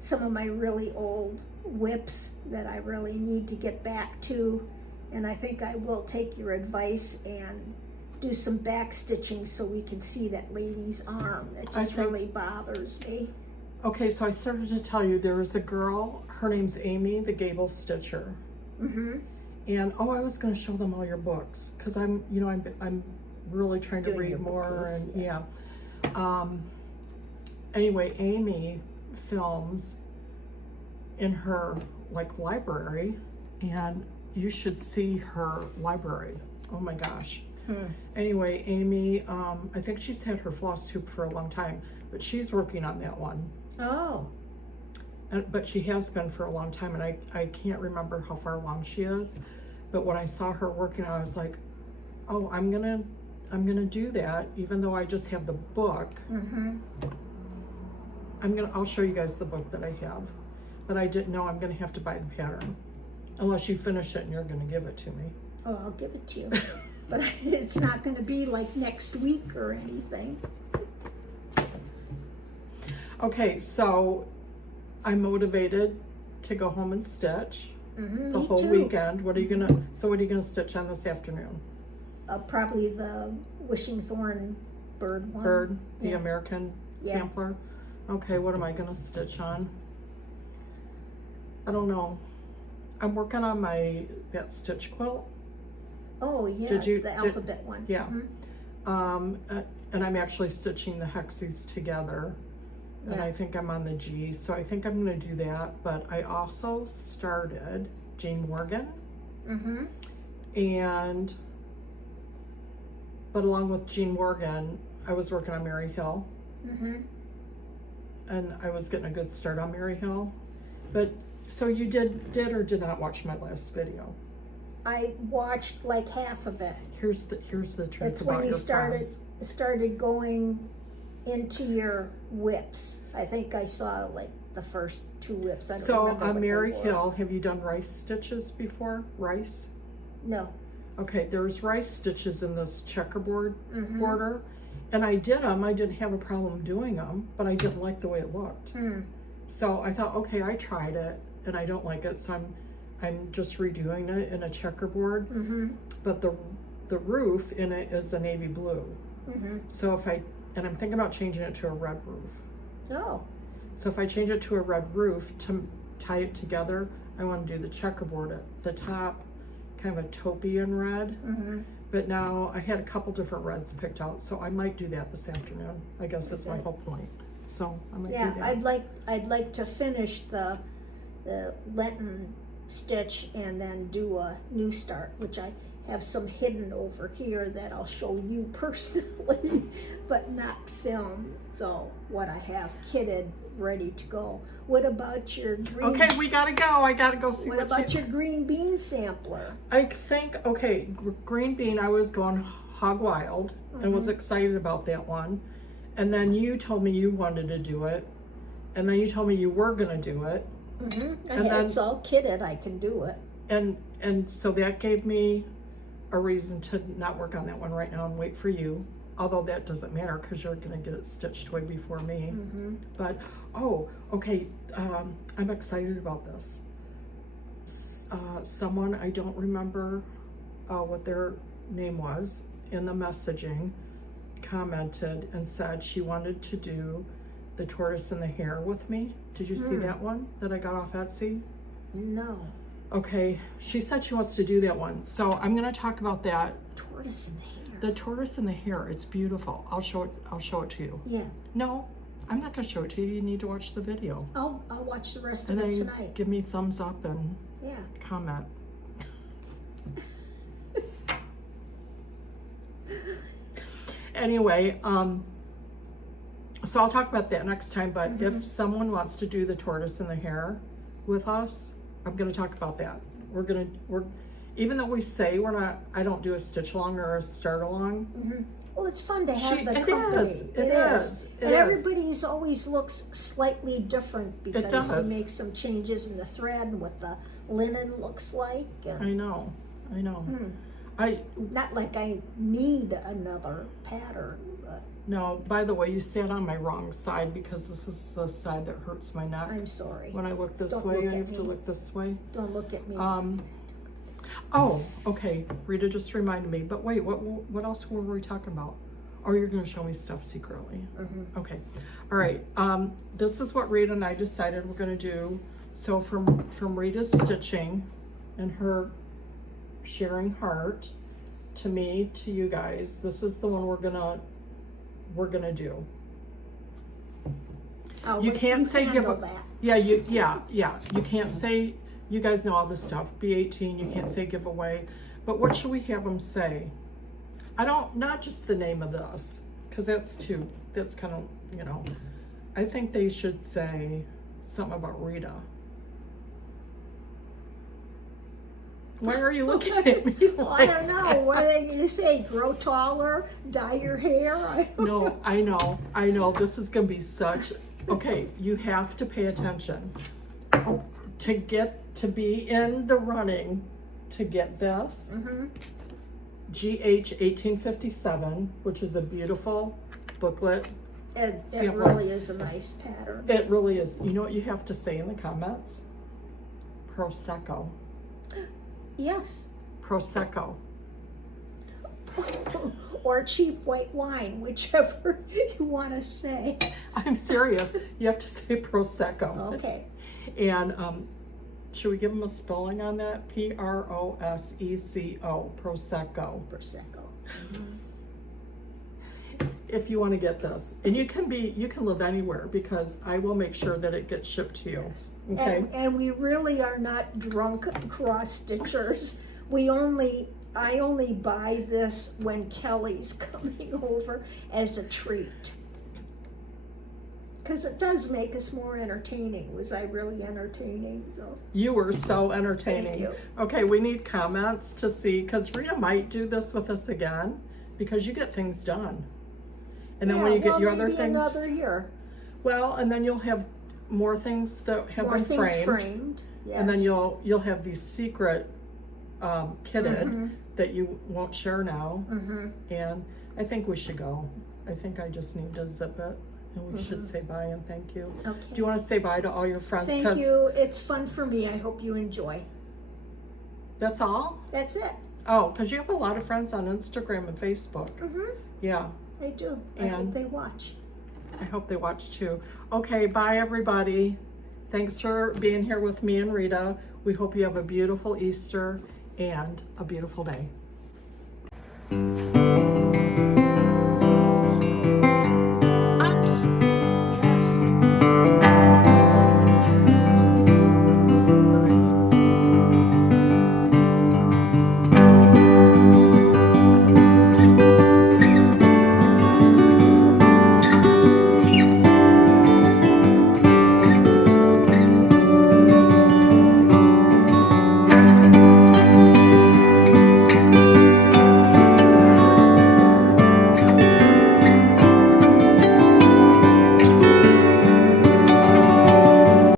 some of my really old whips that I really need to get back to. And I think I will take your advice and do some back stitching so we can see that lady's arm. It just really bothers me. Okay, so I started to tell you there was a girl, her name's Amy, the Gable Stitcher. Mm-hmm. And I was going to show them all your books because I'm really trying to Doing your read book more list, and anyway, Amy films in her library, and you should see her library. Oh my gosh. Anyway, Amy, I think she's had her Flosstube for a long time, but she's working on that one. Oh. But she has been for a long time, and I can't remember how far along she is. But when I saw her working, I was like, oh, I'm gonna do that, even though I just have the book. Mm-hmm. I'll show you guys the book that I have, but I didn't know I'm gonna have to buy the pattern, unless you finish it and you're gonna give it to me. Oh, I'll give it to you. But it's not going to be like next week or anything. Okay, so I'm motivated to go home and stitch the Me whole too. weekend. What are you gonna stitch on this afternoon? Probably the wishing thorn bird one. Bird, the Yeah. American Yeah. sampler. Okay, what am I gonna stitch on? I don't know. I'm working on that stitch quilt. Oh yeah, the alphabet one. Yeah. Mm-hmm. And I'm actually stitching the hexes together. And Yeah. I think I'm on the G, so I think I'm gonna do that. But I also started Jane Morgan, Mm-hmm. but along with Jane Morgan, I was working on Mary Hill, Mm-hmm. and I was getting a good start on Mary Hill. But so you did or did not watch my last video? I watched like half of it. Here's the truth It's about when you your friends. started going into your whips. I think I saw like the first two whips. I don't So remember on what Mary they were. Hill, have you done rice stitches before? Rice? No. Okay, there's rice stitches in this checkerboard Mm-hmm. border, and I did them. I didn't have a problem doing them, but I didn't like the way it looked. Hmm. So I thought, okay, I tried it, and I don't like it, so I'm just redoing it in a checkerboard. Mm-hmm. But the roof in it is a navy blue. Mm-hmm. So I'm thinking about changing it to a red roof. Oh. So if I change it to a red roof to tie it together, I want to do the checkerboard at the top, kind of a taupey and red. Mm-hmm. But now I had a couple different reds picked out, so I might do that this afternoon. I guess that's my Okay. whole point. So I might Yeah, do that. I'd like to finish the Lenten stitch and then do a new start, which have some hidden over here that I'll show you personally, but not film. So what I have kitted, ready to go. What about your green? Okay, we gotta go. I gotta go see What about your green bean sampler? I think, okay, green bean, I was going hog wild and was excited about that one. And then you told me you wanted to do it. And then you told me you were gonna do it. And it's all kitted, I can do it. And so that gave me a reason to not work on that one right now and wait for you. Although that doesn't matter because you're gonna get it stitched way before me. But, oh, okay, I'm excited about this. Someone, I don't remember what their name was, in the messaging commented and said she wanted to do the tortoise and the hare with me. Did you see that one that I got off Etsy? No. Okay, she said she wants to do that one. So I'm gonna talk about that. Tortoise and the hare. The tortoise and the hare, it's beautiful. I'll show it to you. Yeah. No, I'm not gonna show it to you. You need to watch the video. I'll watch the rest And of it then tonight. give me thumbs up and Yeah. comment. Anyway, so I'll talk about that next time, but if someone wants to do the tortoise and the hare with us, I'm gonna talk about that. We're even though we say we're not, I don't do a stitch along or a start along. Well, it's fun to have the It company. is. It is. And everybody's always looks slightly different because does. you make some changes in the thread and what the linen looks like. And I know. not like I need another pattern, but No, by the way, you sat on my wrong side because this is the side that hurts my neck. I'm sorry. When I look this Don't way, look I at have to me. look this way. Don't look at me. Oh, okay. Rita just reminded me. But wait, what else were we talking about? Oh, you're going to show me stuff secretly. Okay. All right. This is what Rita and I decided we're going to do. So from Rita's stitching and her sharing heart to me, to you guys, this is the one we're gonna do. You can't say give a, that. yeah, you can't say, you guys know all this stuff, B18, you can't say giveaway, but what should we have them say? Not just the name of this, because that's kind of, I think they should say something about Rita. Why are you looking at me Well, like I don't know. What are they going to say? Grow taller? Dye your hair? No, I know. This is going to be such, okay, you have to pay attention. To be in the running to get this, GH 1857, which is a beautiful booklet. It sampler. really is a nice pattern. It really is. You know what you have to say in the comments? Prosecco. Yes. Prosecco. Or cheap white wine, whichever you want to say. I'm serious. You have to say Prosecco. Okay. And should we give them a spelling on that? Prosecco. Prosecco. Prosecco. If you want to get this, and you can live anywhere because I will make sure that it gets shipped to you. Yes. Okay. And we really are not drunk cross stitchers. I only buy this when Kelly's coming over as a treat. Because it does make us more entertaining. Was I really entertaining? So. You were so entertaining. Thank you. Okay, we need comments to see, because Rita might do this with us again because you get things done. And then when you get your other maybe things, another year. well, and then you'll have more things that have More been things framed. framed. Yes. And then you'll have these secret kitted that you won't share now. And I think we should go. I think I just need to zip it, and we should say bye and thank you. Okay. Do you want to say bye to all your friends? Thank you. It's fun for me. I hope you enjoy. That's all? That's it. Oh, because you have a lot of friends on Instagram and Facebook. Yeah. I do. I hope And- they watch. I hope they watch too. Okay, bye everybody. Thanks for being here with me and Rita. We hope you have a beautiful Easter and a beautiful day.